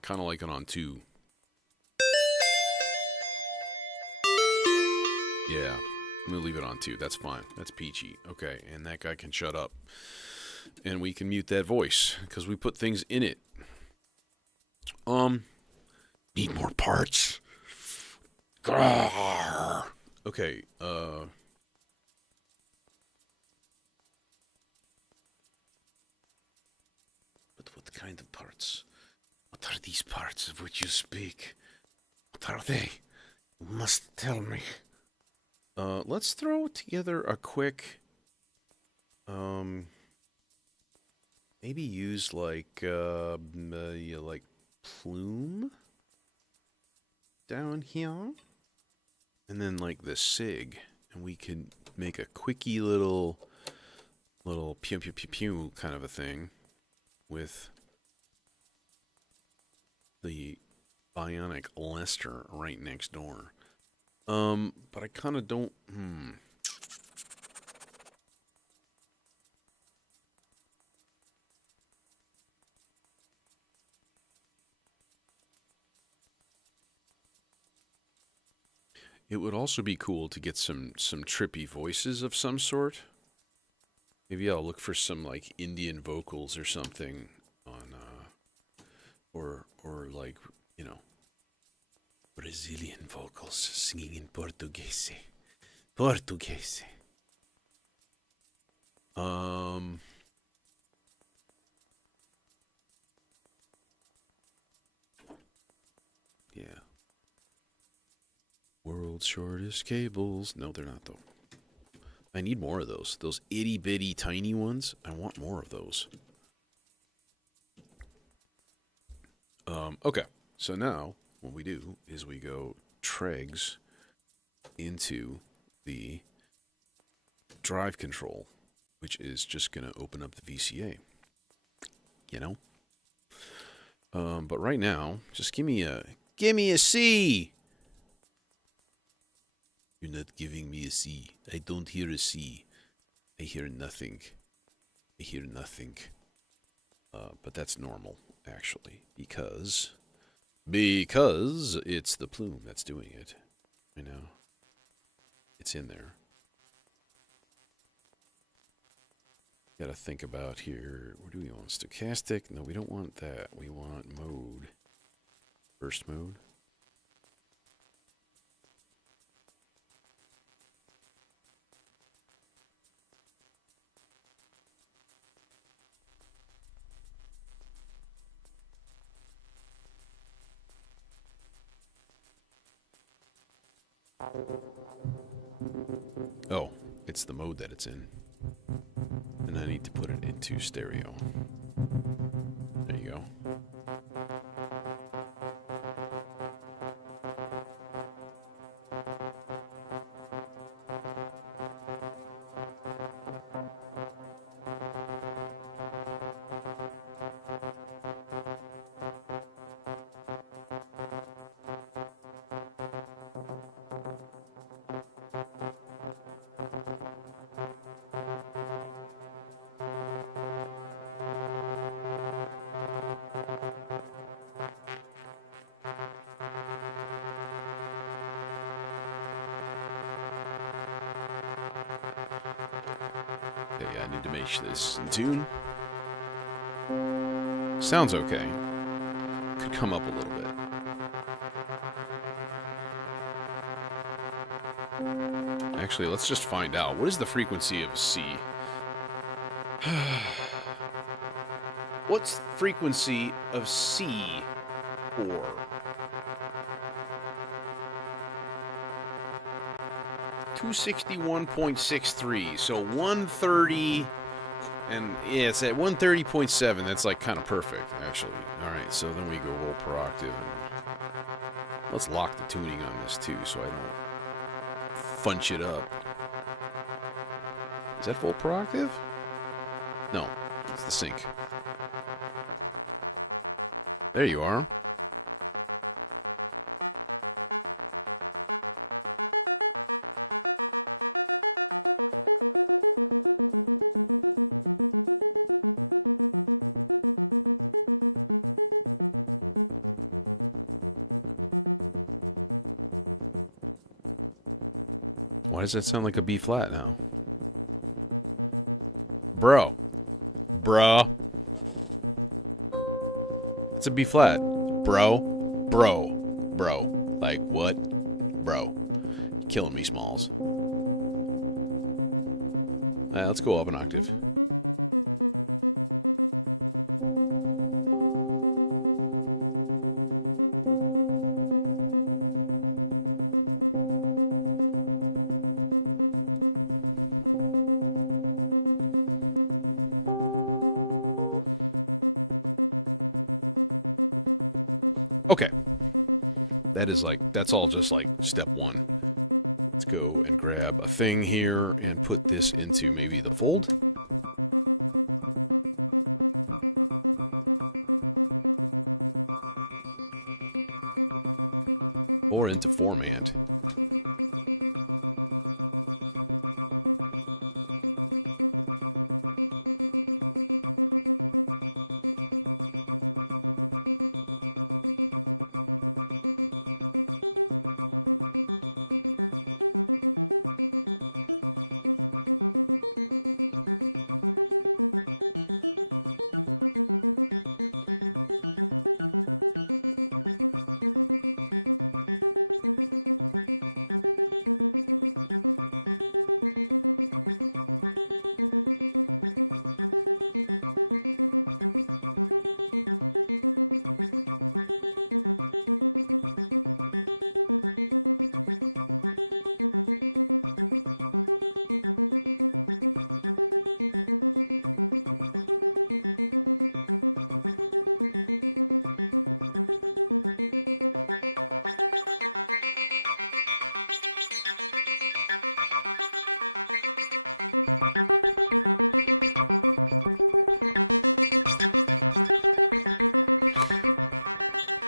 kind of like it on 2. Yeah. I'm gonna leave it on 2. That's fine. That's peachy. Okay, and that guy can shut up. And we can mute that voice, because we put things in it. Need more parts. Grrr. Okay, But what kind of parts? What are these parts of which you speak? What are they? You must tell me. Let's throw together a quick, maybe use like plume down here, and then like the sig, and we can make a quickie little pew pew pew pew kind of a thing with the bionic Lester right next door. But I kind of don't, It would also be cool to get some trippy voices of some sort. Maybe I'll look for some, like, Indian vocals or something on, or like, you know, Brazilian vocals singing in Portuguese. Portuguese. Yeah. World's shortest cables. No, they're not, though. I need more of those. Those itty bitty tiny ones. I want more of those. Okay. So now what we do is we go tregs into the drive control, which is just going to open up the VCA. you know. But right now, just give me a C. You're not giving me a C. I don't hear a C. I hear nothing. I hear nothing. But that's normal, actually, because it's the plume that's doing it. I know. It's in there. Gotta think about here. What do we want? Stochastic? No, we don't want that. We want mode. First mode. Oh, it's the mode that it's in. And I need to put it into stereo. There you go. Okay, I need to make sure this is in tune. Sounds okay. Could come up a little bit. Actually, let's just find out. What is the frequency of C? What's the frequency of C for? .63, so 130, and yeah, it's at 130.7. That's like kind of perfect, actually. All right, so then we go roll per octave, and let's lock the tuning on this too, so I don't funch it up. Is that full per octave? No, it's the sync. There you are. Why does that sound like a B flat now? Bro. It's a B flat. Bro. Like, what? Bro. You're killing me, Smalls. Let's go up an octave. Okay. That's all just like step one. Let's go and grab a thing here and put this into maybe the fold. Or into formant.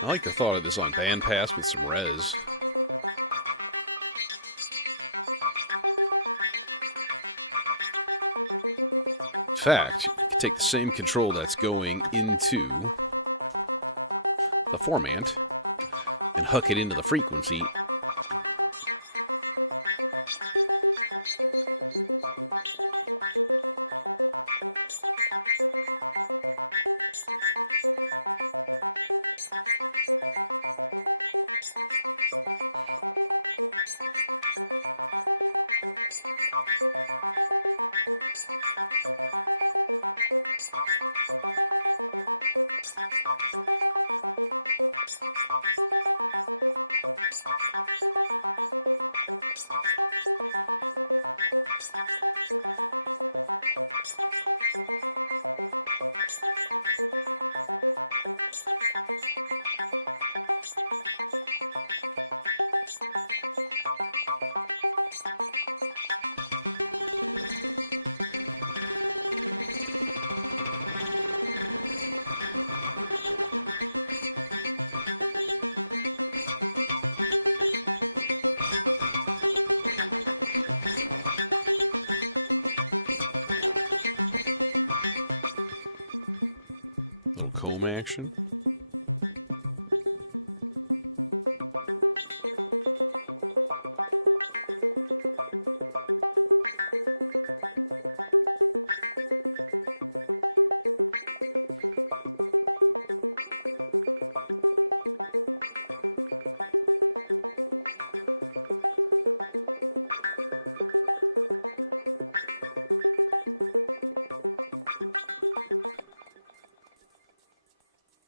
I like the thought of this on bandpass with some res. In fact, you can take the same control that's going into the formant and hook it into the frequency. Little comb action.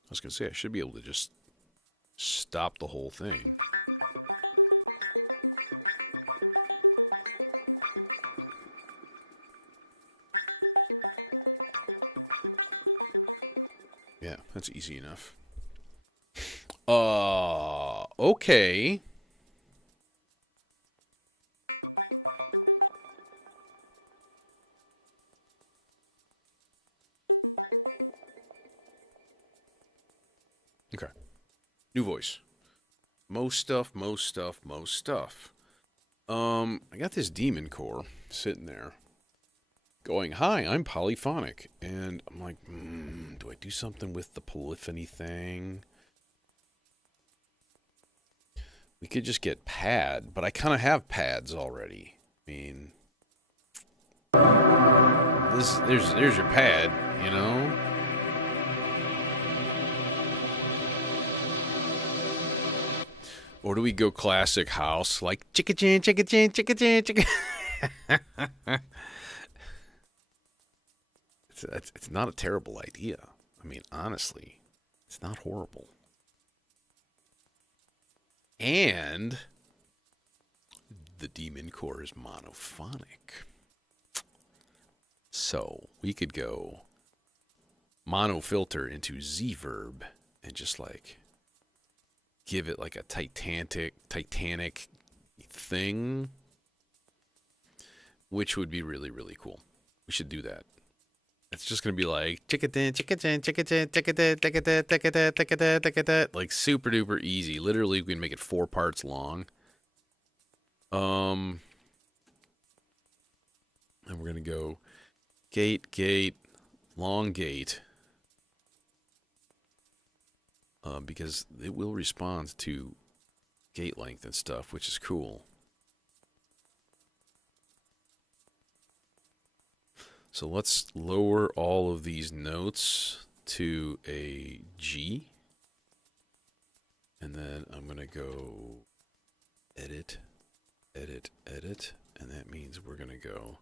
I was going to say, I should be able to just stop the whole thing. Yeah, that's easy enough. Okay. Okay. New voice. Most stuff. I got this demon core sitting there going, hi, I'm polyphonic. And I'm like, do I do something with the polyphony thing? We could just get pad, but I kind of have pads already. I mean, there's your pad, you know? Or do we go classic house, like chicka-chin, chicka-chin, chicka-chin, chicka? It's not a terrible idea. I mean, honestly, it's not horrible. And the demon core is monophonic. So we could go mono filter into Z-verb and just like give it like a titanic thing, which would be really, really cool. We should do that. It's just gonna be like chicka-din, chicka-din, chicka-din, chicka-din, chicka-din, chicka-din, chicka-din, chicka-din, like super duper easy. Literally, we can make it 4 parts long. And we're gonna go gate, long gate. Because it will respond to gate length and stuff, which is cool. So let's lower all of these notes to a G. And then I'm going to go edit. And that means we're going to go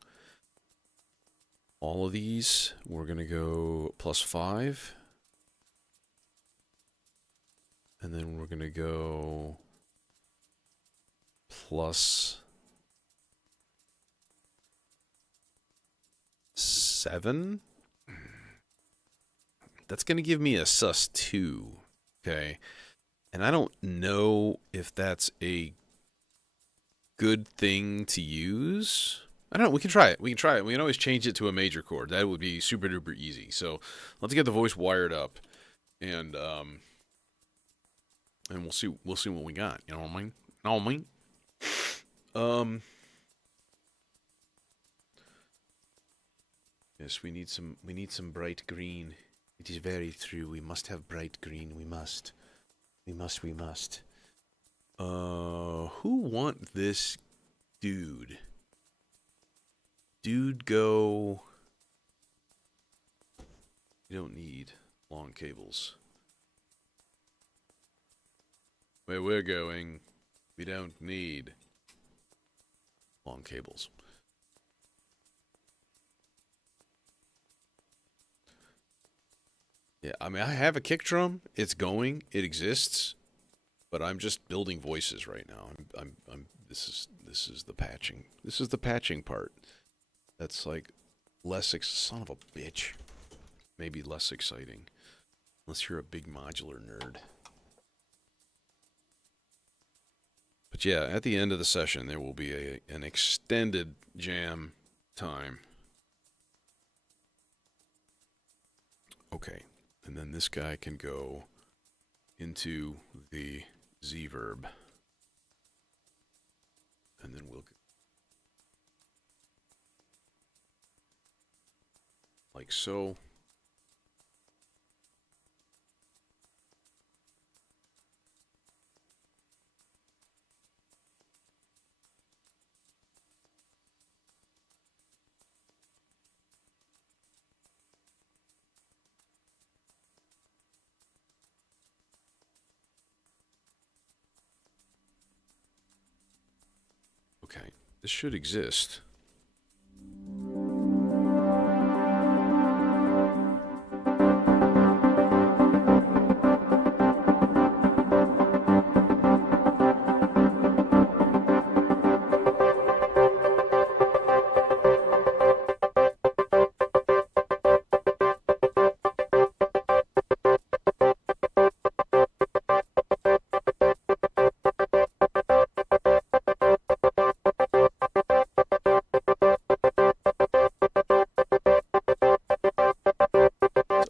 all of these. We're going to go +5. And then we're going to go +7. That's going to give me a sus2. Okay. And I don't know if that's a good thing to use. I don't know. We can try it. We can always change it to a major chord. That would be super duper easy. So let's get the voice wired up. And, and we'll see what we got. You know what I mean? Know what I mean? Um. Yes, we need some bright green. It is very true. We must have bright green. We must. We must. Who want this dude? Dude, go. You don't need long cables. Where we're going, we don't need long cables. Yeah, I mean, I have a kick drum. It's going. It exists. But I'm just building voices right now. This is the patching. This is the patching part. That's like son of a bitch. Maybe less exciting. Unless you're a big modular nerd. But yeah, at the end of the session, there will be an extended jam time. Okay, and then this guy can go into the Z verb. And then we'll like so. Okay, this should exist.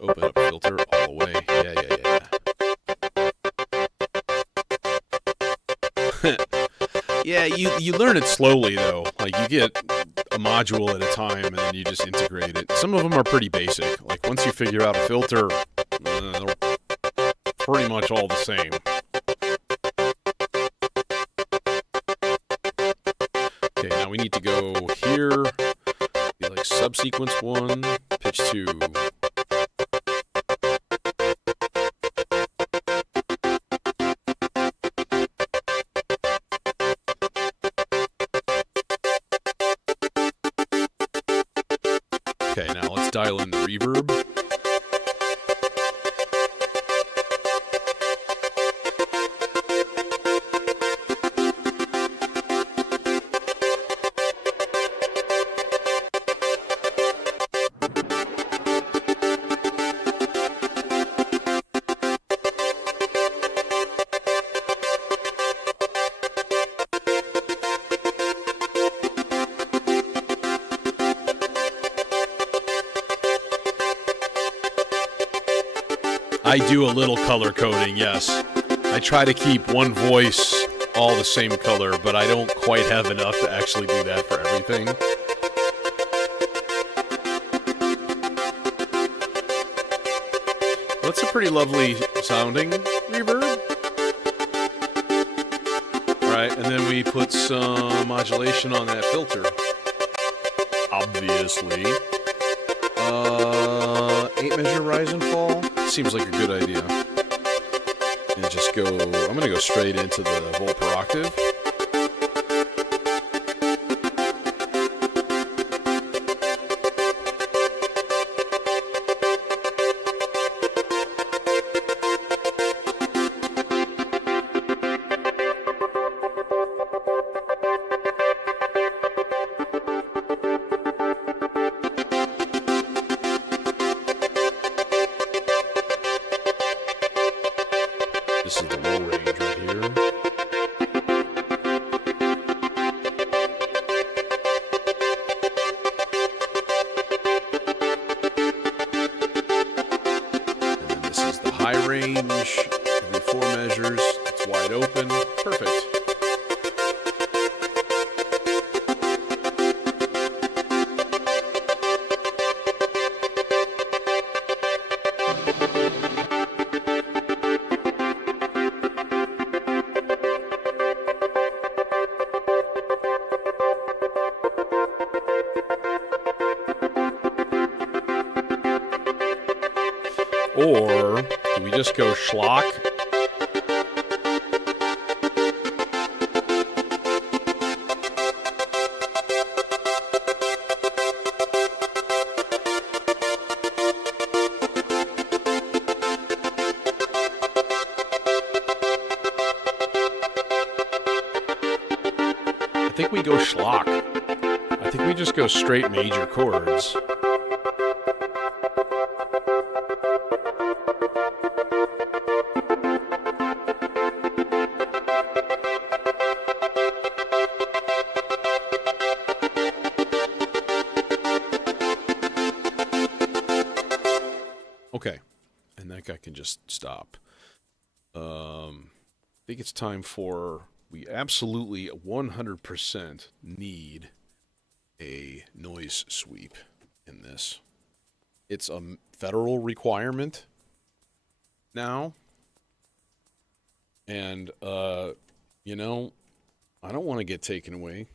Open up filter all the way. Yeah. Yeah, you learn it slowly though. Like you get a module at a time and then you just integrate it. Some of them are pretty basic. Like once you figure out a filter, they're pretty much all the same. Okay, now we need to go here. Be like subsequence 1, pitch 2. Okay, now let's dial in the reverb. I do a little color coding, yes. I try to keep one voice all the same color, but I don't quite have enough to actually do that for everything. That's a pretty lovely sounding reverb. Alright, and then we put some modulation on that filter. Obviously. 8 measure rise and fall. Seems like a good idea. And just go, I'm going to go straight into the volt per octave. This is the low range right here. And then this is the high range, every 4 measures. wide open. Perfect. Or do we just go schlock? I think we go schlock. I think we just go straight major chords. Okay, and that guy can just stop. I think it's time for, we absolutely 100% need a noise sweep in this. It's a federal requirement now. And, you know, I don't want to get taken away.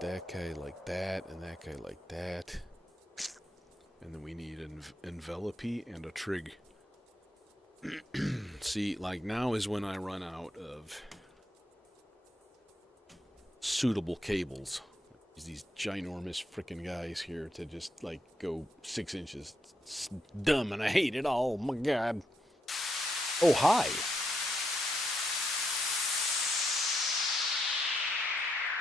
That guy like that, and that guy like that. And then we need an envelopey and a trig. See, like now is when I run out of suitable cables. These ginormous freaking guys here to just like go 6 inches. It's dumb and I hate it all. Oh my god. Oh, hi.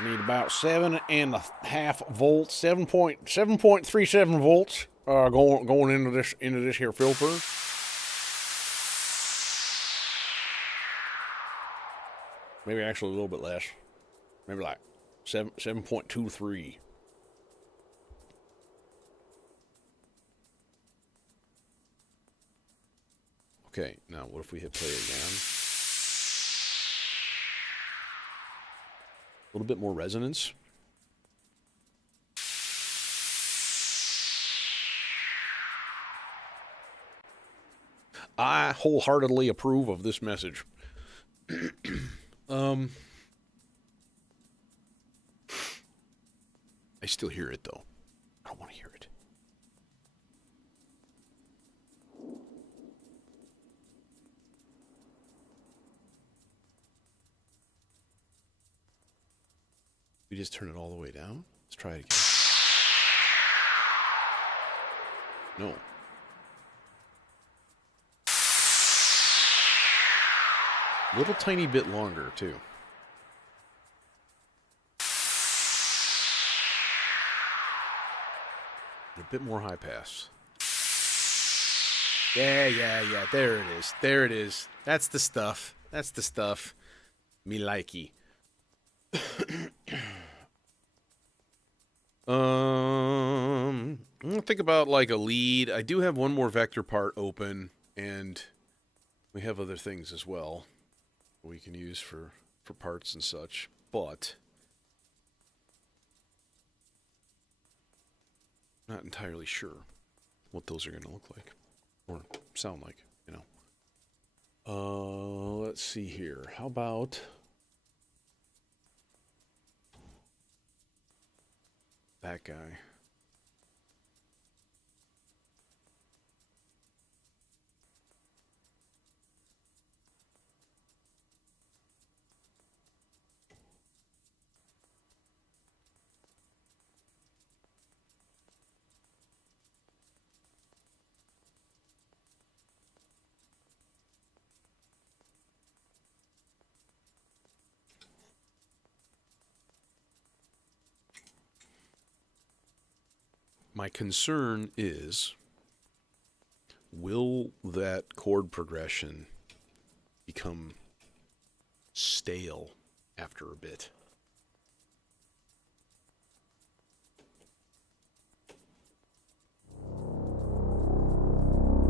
Need about 7.5 volts, 7.37 volts going into this here filter. Maybe actually a little bit less. Maybe like 7.23. Okay, now what if we hit play again? A little bit more resonance. I wholeheartedly approve of this message. I still hear it though. I don't want to hear it. We just turn it all the way down? Let's try it again. No. Little tiny bit longer, too. A bit more high pass. Yeah. There it is. There it is. That's the stuff. That's the stuff. Me likey. I'm gonna think about like a lead. I do have one more vector part open, and we have other things as well we can use for parts and such, but not entirely sure what those are going to look like or sound like, you know. Let's see here. How about that guy? My concern is, will that chord progression become stale after a bit.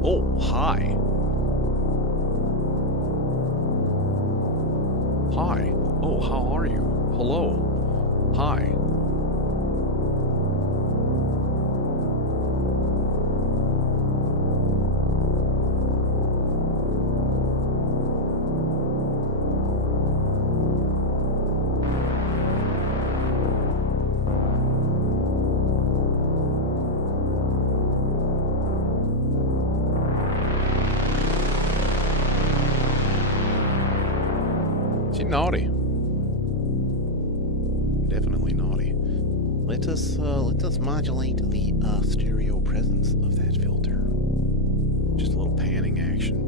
Oh, hi. Hi. Oh, how are you? Hello. Hi. Is he naughty? Definitely naughty. Let us modulate the stereo presence of that filter. Just a little panning action.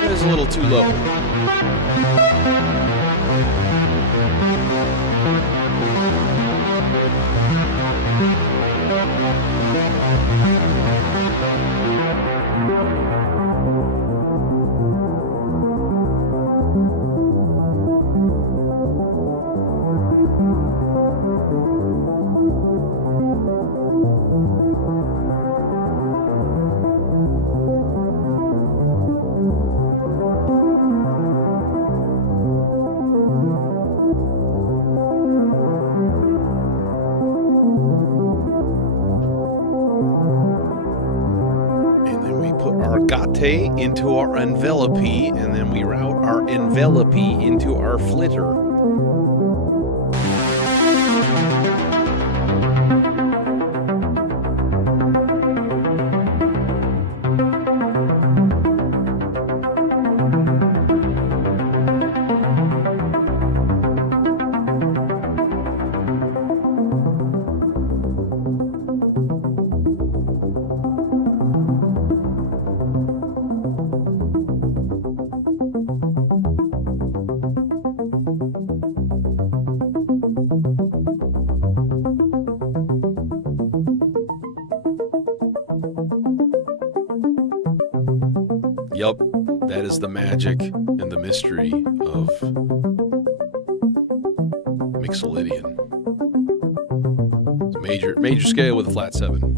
That is a little too low. Into our envelopee, and then we route our envelopee into our flitter. Yup, that is the magic and the mystery of Mixolydian. It's a major scale with a flat 7.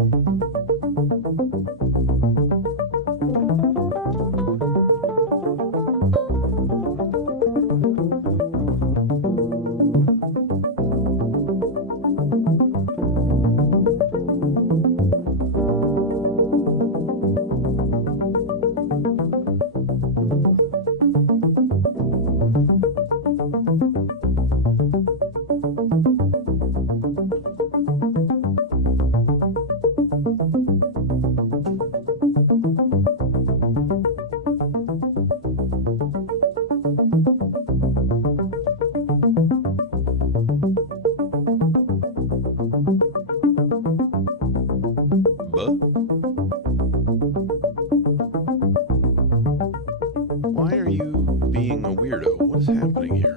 Why are you being a weirdo? What is happening here?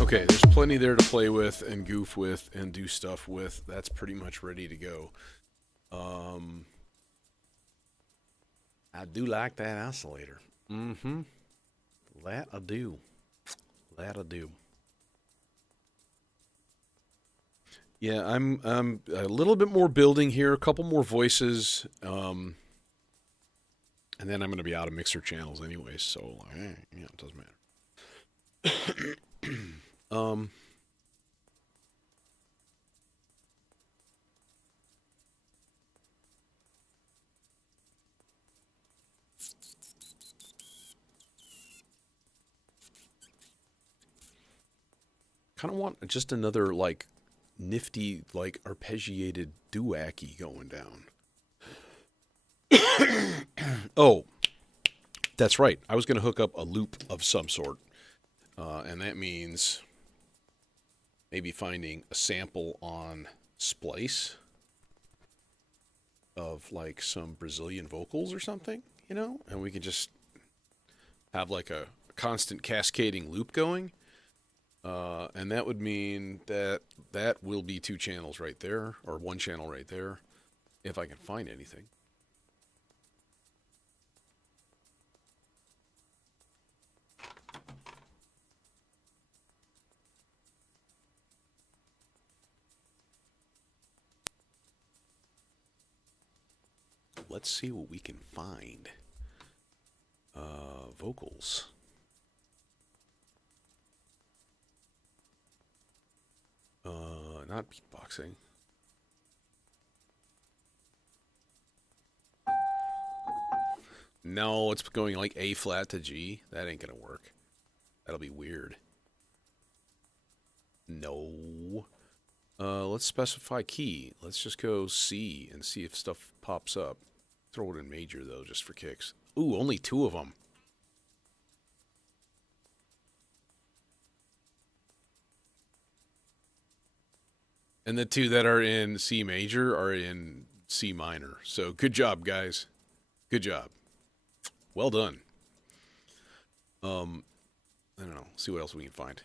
Okay, there's plenty there to play with and goof with and do stuff with. That's pretty much ready to go. I do like that oscillator. Mm-hmm. That I do. That I do. Yeah, I'm a little bit more building here, a couple more voices, and then I'm going to be out of mixer channels anyway, so yeah, it doesn't matter. um, kind of want just another like nifty like arpeggiated duacky going down. Oh, that's right. I was going to hook up a loop of some sort, and that means maybe finding a sample on Splice of like some Brazilian vocals or something, and we can just have like a constant cascading loop going. And that would mean that that will be two channels right there, or one channel right there, if I can find anything. Let's see what we can find. Vocals. Not beatboxing. No, it's going like A flat to G. That ain't gonna work. That'll be weird. No. Let's specify key. Let's just go C and see if stuff pops up. Throw it in major though, just for kicks. Ooh, only two of them. And the two that are in C major are in C minor. So good job, guys. Good job. Well done. I don't know. See what else we can find.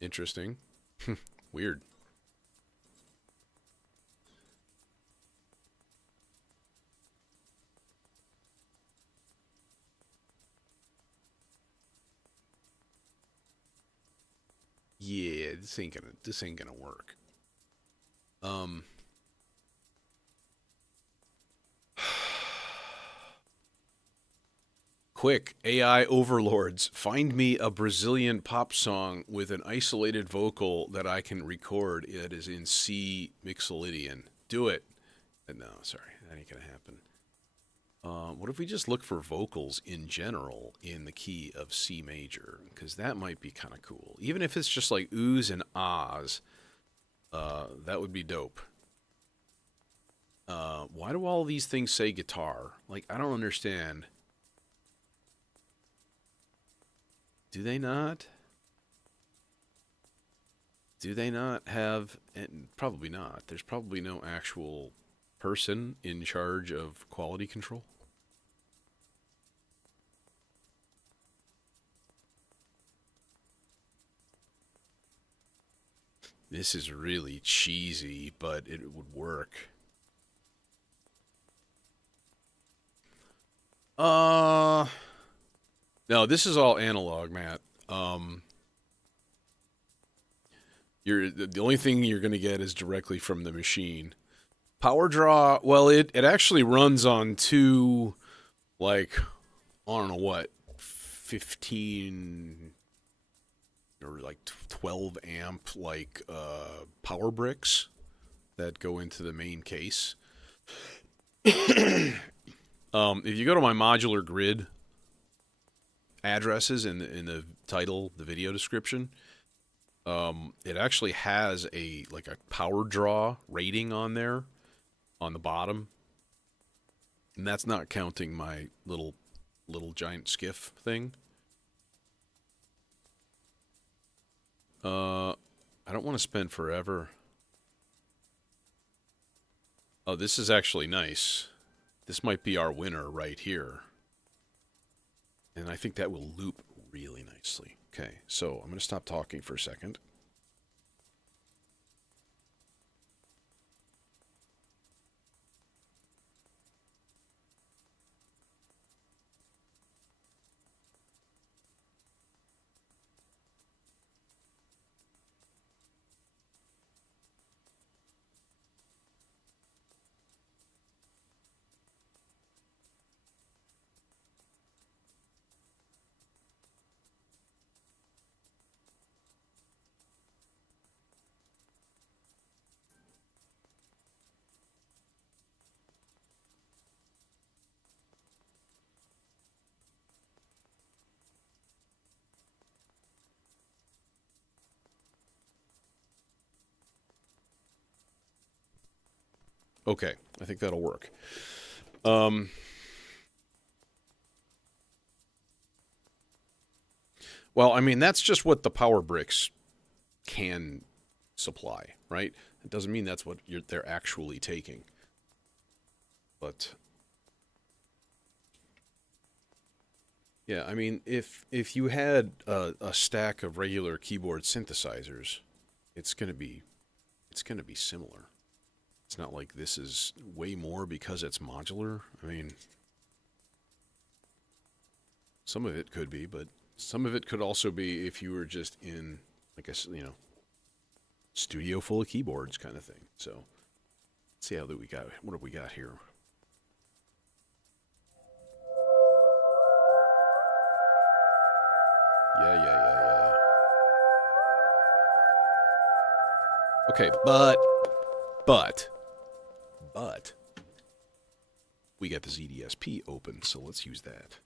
Interesting. Weird. Yeah, this ain't gonna work. Um Quick, AI overlords, find me a Brazilian pop song with an isolated vocal that I can record that is in C Mixolydian. Do it. No, sorry, that ain't gonna happen. What if we just look for vocals in general in the key of C major? Because that might be kind of cool. Even if it's just like oohs and ahs, that would be dope. Why do all these things say guitar? Like, I don't understand. Do they not? Do they not have, and probably not, there's probably no actual person in charge of quality control? This is really cheesy, but it would work. No, this is all analog, Matt. You're the only thing you're going to get is directly from the machine. Power draw, well, it actually runs on two, like, I don't know what, 15 or like 12 amp, like, power bricks that go into the main case. If you go to my modular grid addresses in the title, the video description, it actually has a like a power draw rating on there on the bottom, and that's not counting my little giant skiff thing. I don't want to spend forever. Oh, this is actually nice. This might be our winner right here. And I think that will loop really nicely. Okay, so I'm going to stop talking for a second. Okay, I think that'll work. Well, I mean, that's just what the power bricks can supply, right? It doesn't mean that's what they're actually taking. But yeah, I mean, if you had a stack of regular keyboard synthesizers, it's gonna be similar. It's not like this is way more because it's modular. I mean, some of it could be, but some of it could also be if you were just in like a studio full of keyboards kind of thing. So let's see how that we got. What have we got here? Yeah. Okay, but we got the ZDSP open, so let's use that.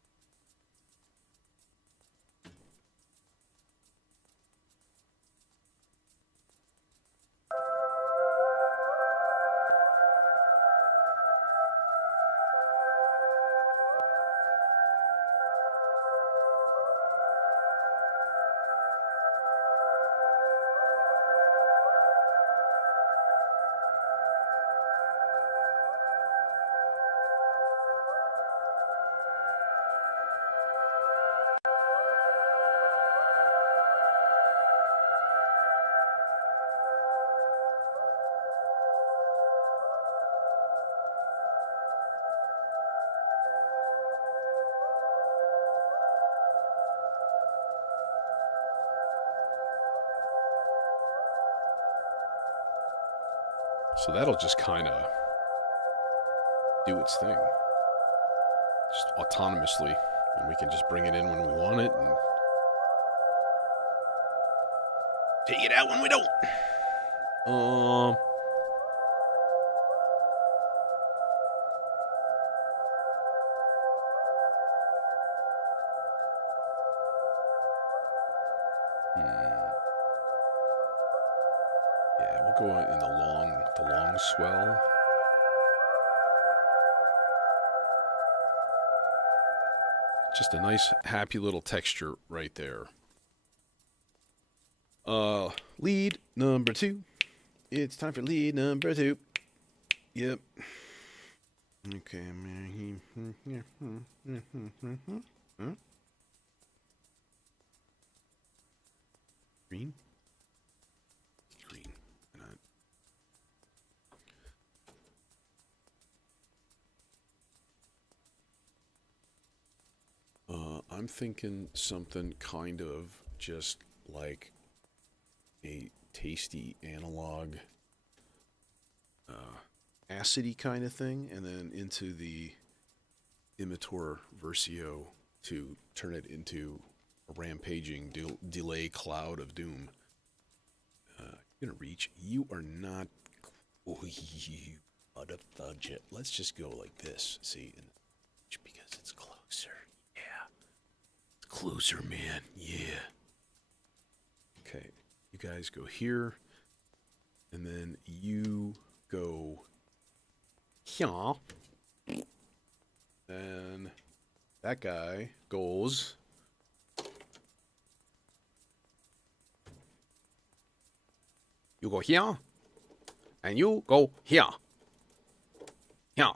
So that'll just kind of do its thing, just autonomously, and we can just bring it in when we want it and take it out when we don't. Yeah, we'll go in the long swell. Just a nice, happy little texture right there. Lead number 2. It's time for lead number 2. Yep. Okay. Green. I'm thinking something kind of just like a tasty analog acidy kind of thing, and then into the Imitor Versio to turn it into a rampaging delay cloud of doom. You're gonna reach. You are not. Oh, you oughta fudge it. Let's just go like this. See, because it's closer. Closer, man. Yeah. Okay. You guys go here. And then you go here. And that guy goes. You go here. And you go here. Here.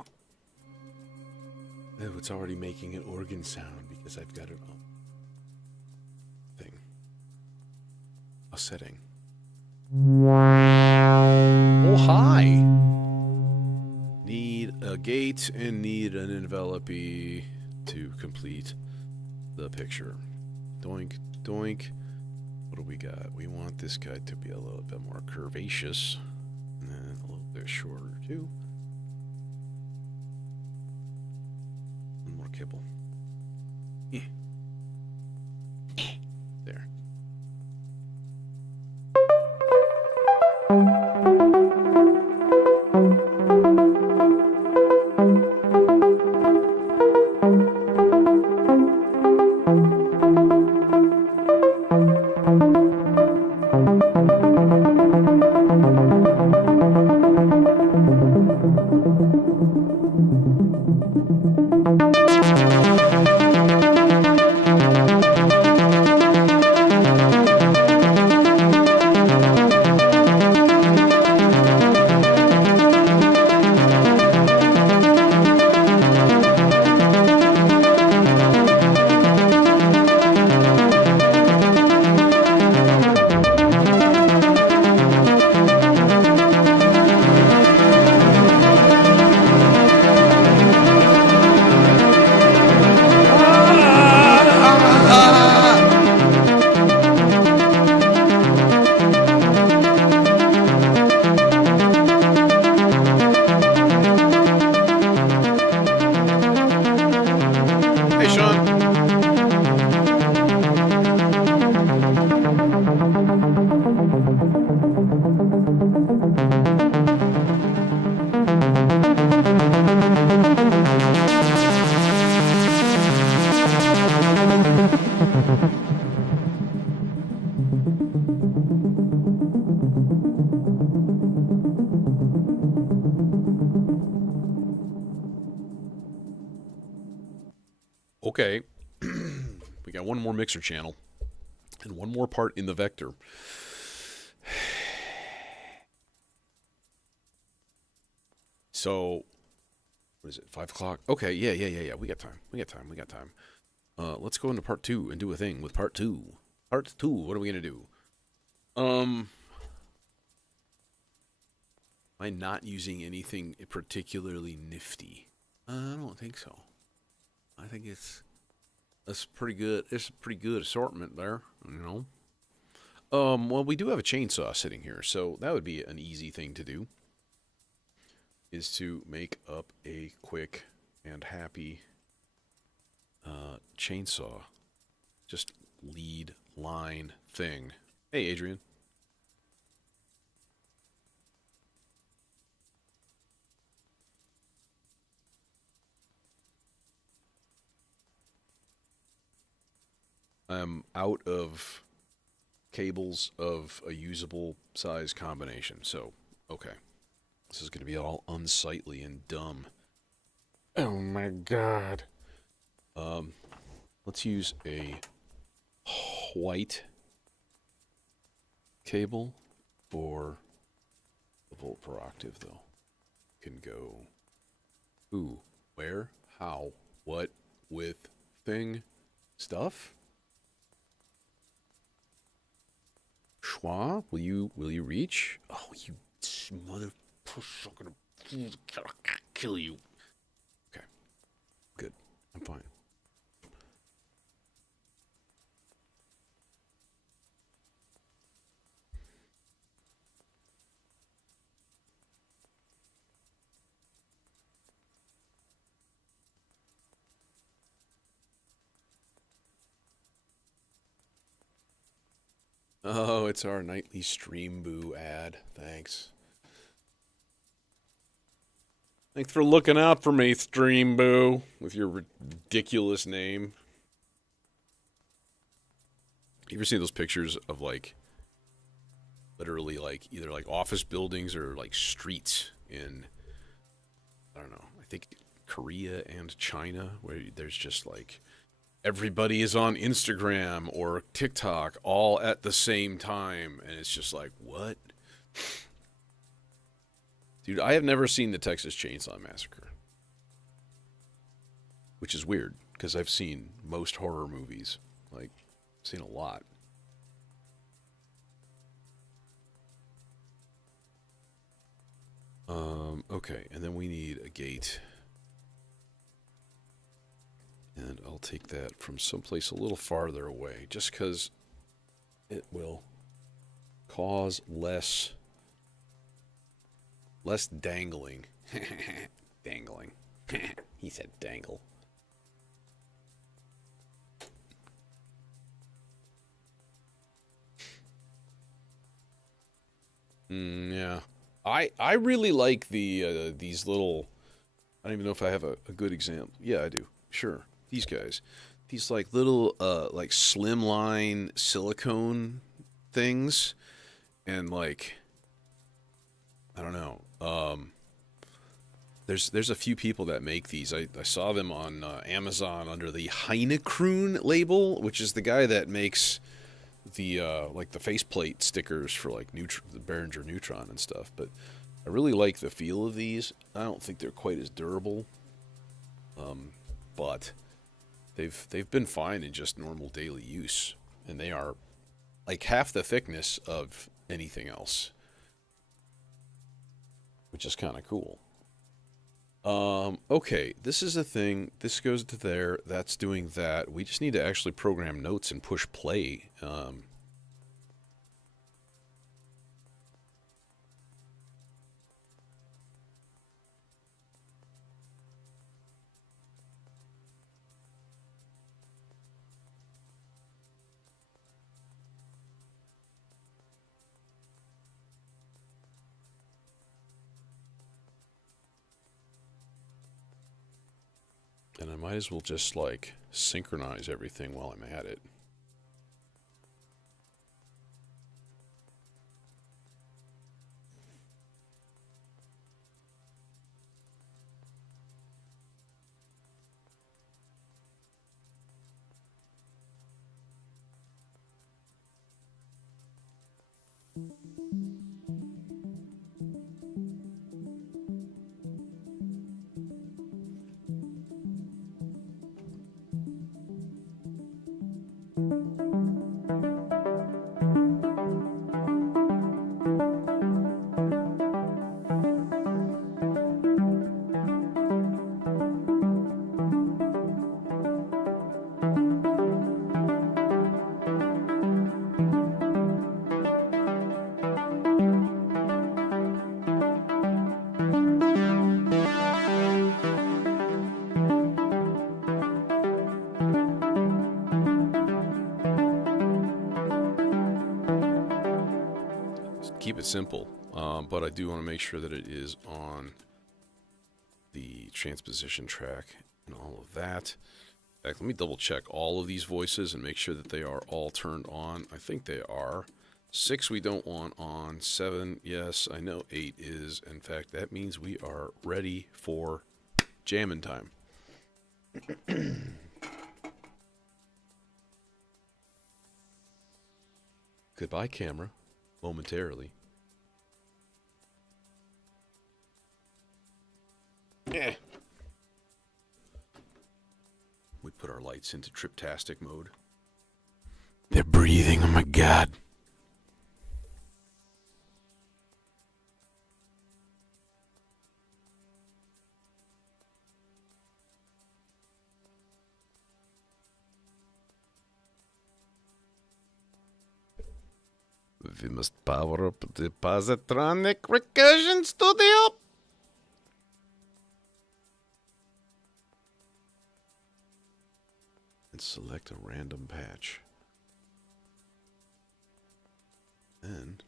Oh, it's already making an organ sound because I've got it on. A setting. Oh, hi! Need a gate and need an envelopee to complete the picture. Doink, doink. What do we got? We want this guy to be a little bit more curvaceous. And then a little bit shorter, too. One more kibble. There. Okay. We got one more mixer channel and one more part in the vector. So, what is it? 5 o'clock? Okay, yeah. We got time. Let's go into part 2 and do a thing with part 2. Part 2, what are we going to do? Am I not using anything particularly nifty? I don't think so. I think that's pretty good. It's a pretty good assortment there, you know. Well, we do have a chainsaw sitting here, so that would be an easy thing to do. Is to make up a quick and happy chainsaw. Just lead line thing. Hey, Adrian. I'm out of cables of a usable size combination, so okay. This is going to be all unsightly and dumb. Oh my god. Let's use a white cable for the volt per octave, though. Can go who, where, how, what, with, thing, stuff. Schwa, will you reach? Oh, you mother push! I'm gonna kill you. Okay, good. I'm fine. Oh, it's our nightly stream boo ad. Thanks. Thanks for looking out for me, Stream Boo, with your ridiculous name. You ever seen those pictures of, like, literally, like, either, like, office buildings or, like, streets in, I don't know, I think Korea and China, where there's just, like, everybody is on Instagram or TikTok all at the same time, and it's just like, what? Dude, I have never seen the Texas Chainsaw Massacre. Which is weird, because I've seen most horror movies. Like, I've seen a lot. Okay, and then we need a gate. And I'll take that from someplace a little farther away, just because it will cause less dangling. Dangling. He said dangle. Yeah. I really like the these little. I don't even know if I have a good example. Yeah, I do. Sure. These guys. These like little like slimline silicone things, and like I don't know. There's a few people that make these. I saw them on Amazon under the Heinekroon label, which is the guy that makes the like the faceplate stickers for like the Behringer Neutron and stuff. But I really like the feel of these. I don't think they're quite as durable, but they've been fine in just normal daily use, and they are like half the thickness of anything else, which is kind of cool. Okay, this is a thing. This goes to there. That's doing that. We just need to actually program notes and push play. And I might as well just, like, synchronize everything while I'm at it. keep it simple, but I do want to make sure that it is on the transposition track and all of that. In fact, let me double check all of these voices and make sure that they are all turned on. I think they are. 6 we don't want on. 7, yes, I know 8 is. In fact, that means we are ready for jamming time. Goodbye, camera, momentarily. Yeah. We put our lights into triptastic mode. They're breathing, oh my god. We must power up the Positronic Recursion Studio. And select a random patch. And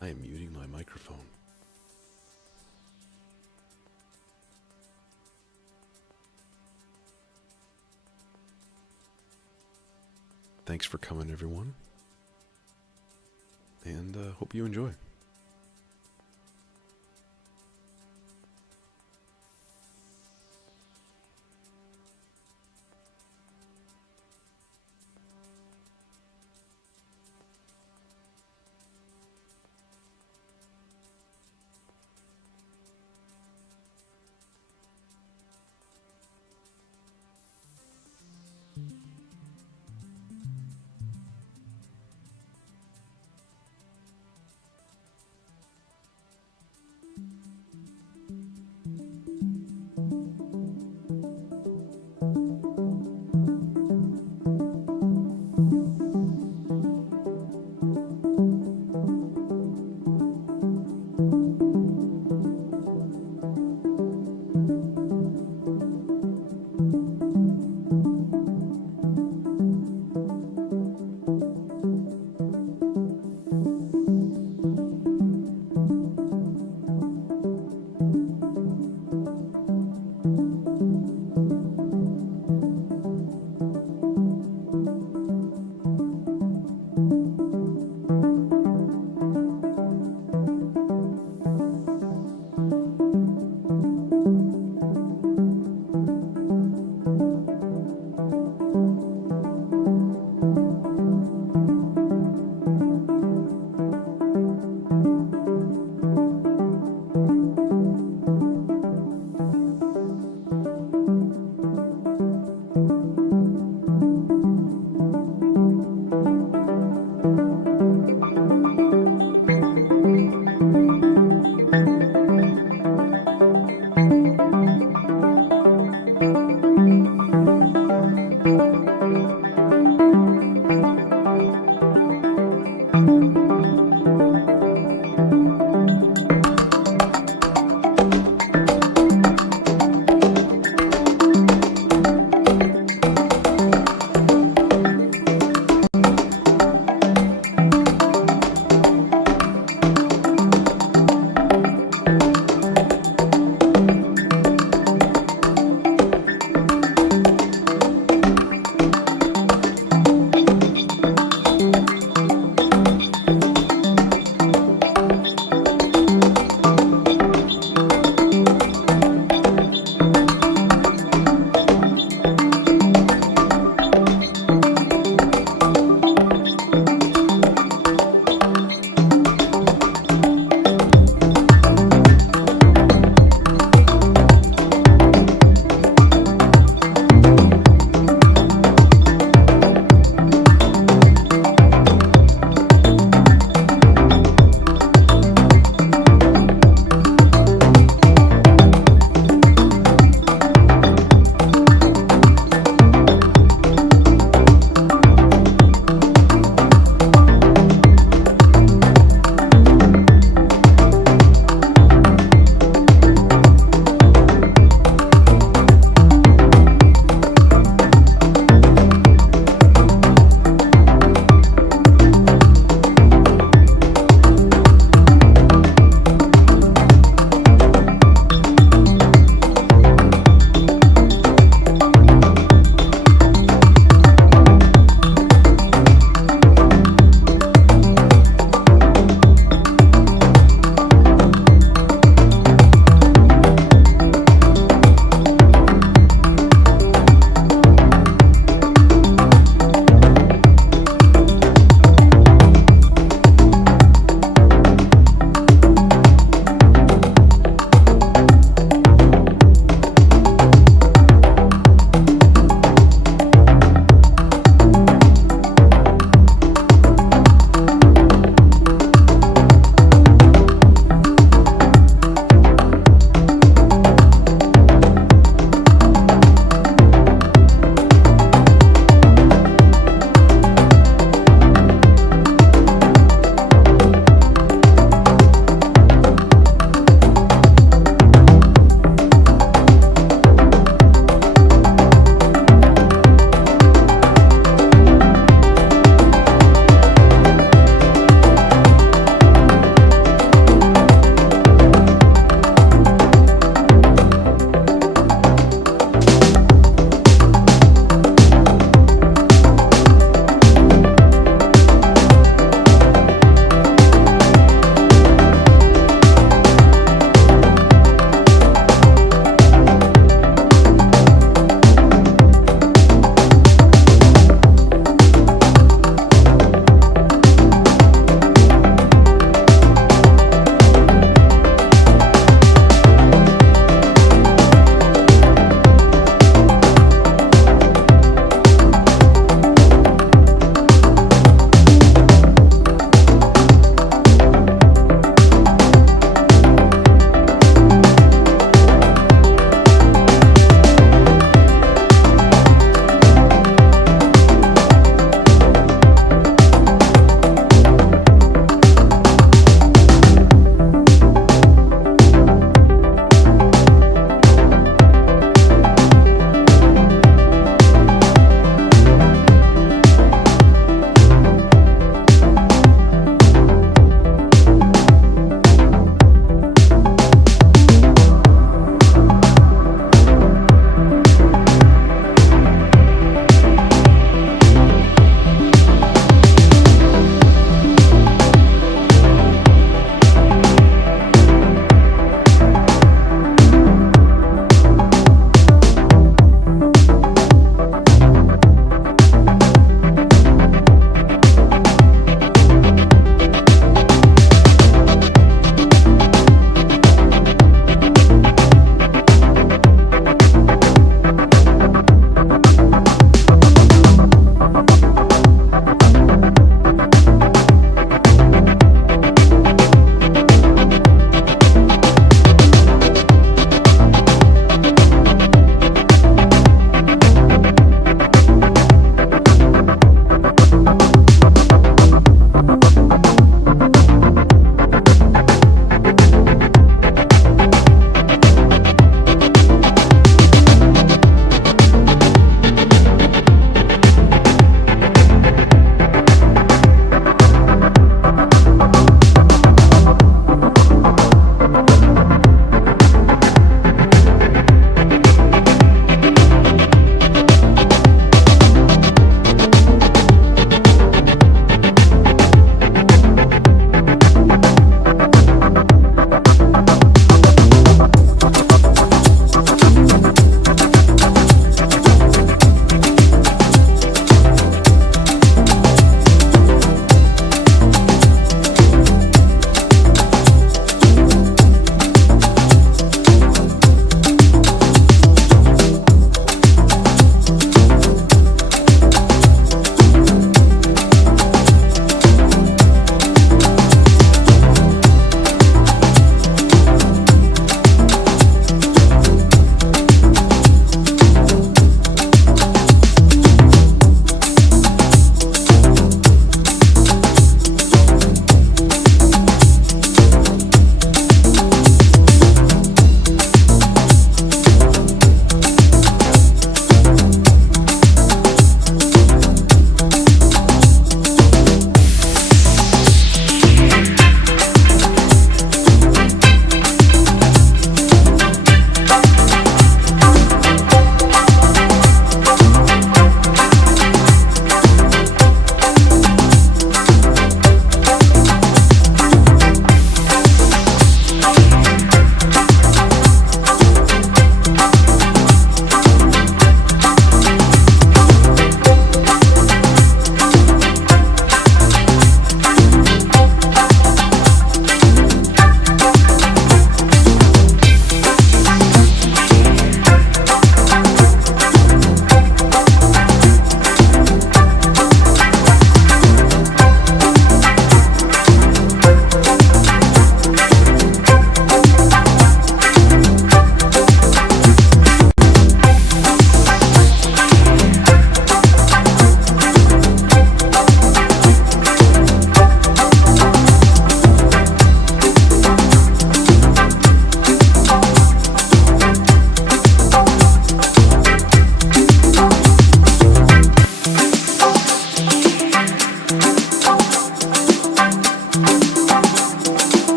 I am muting my microphone. Thanks for coming, everyone. And hope you enjoy.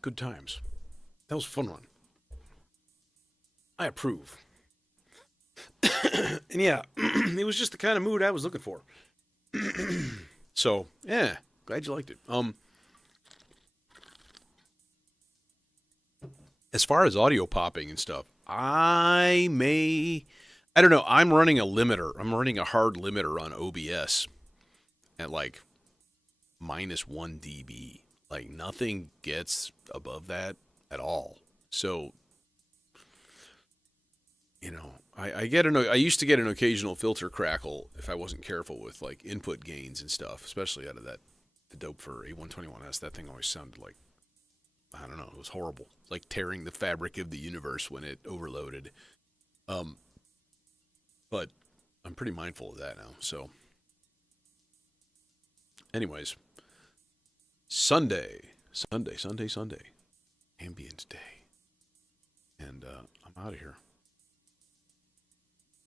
Good times. That was a fun run. I approve. And yeah, it was just the kind of mood I was looking for. So, yeah, glad you liked it. As far as audio popping and stuff, I don't know, I'm running a limiter. I'm running a hard limiter on OBS at like -1 dB. Like nothing gets above that at all. So, I used to get an occasional filter crackle if I wasn't careful with like input gains and stuff, especially out of the dope for A121S. That thing always sounded like, I don't know, it was horrible. Like tearing the fabric of the universe when it overloaded. But I'm pretty mindful of that now. So, anyways, Sunday, ambient day, and I'm out of here.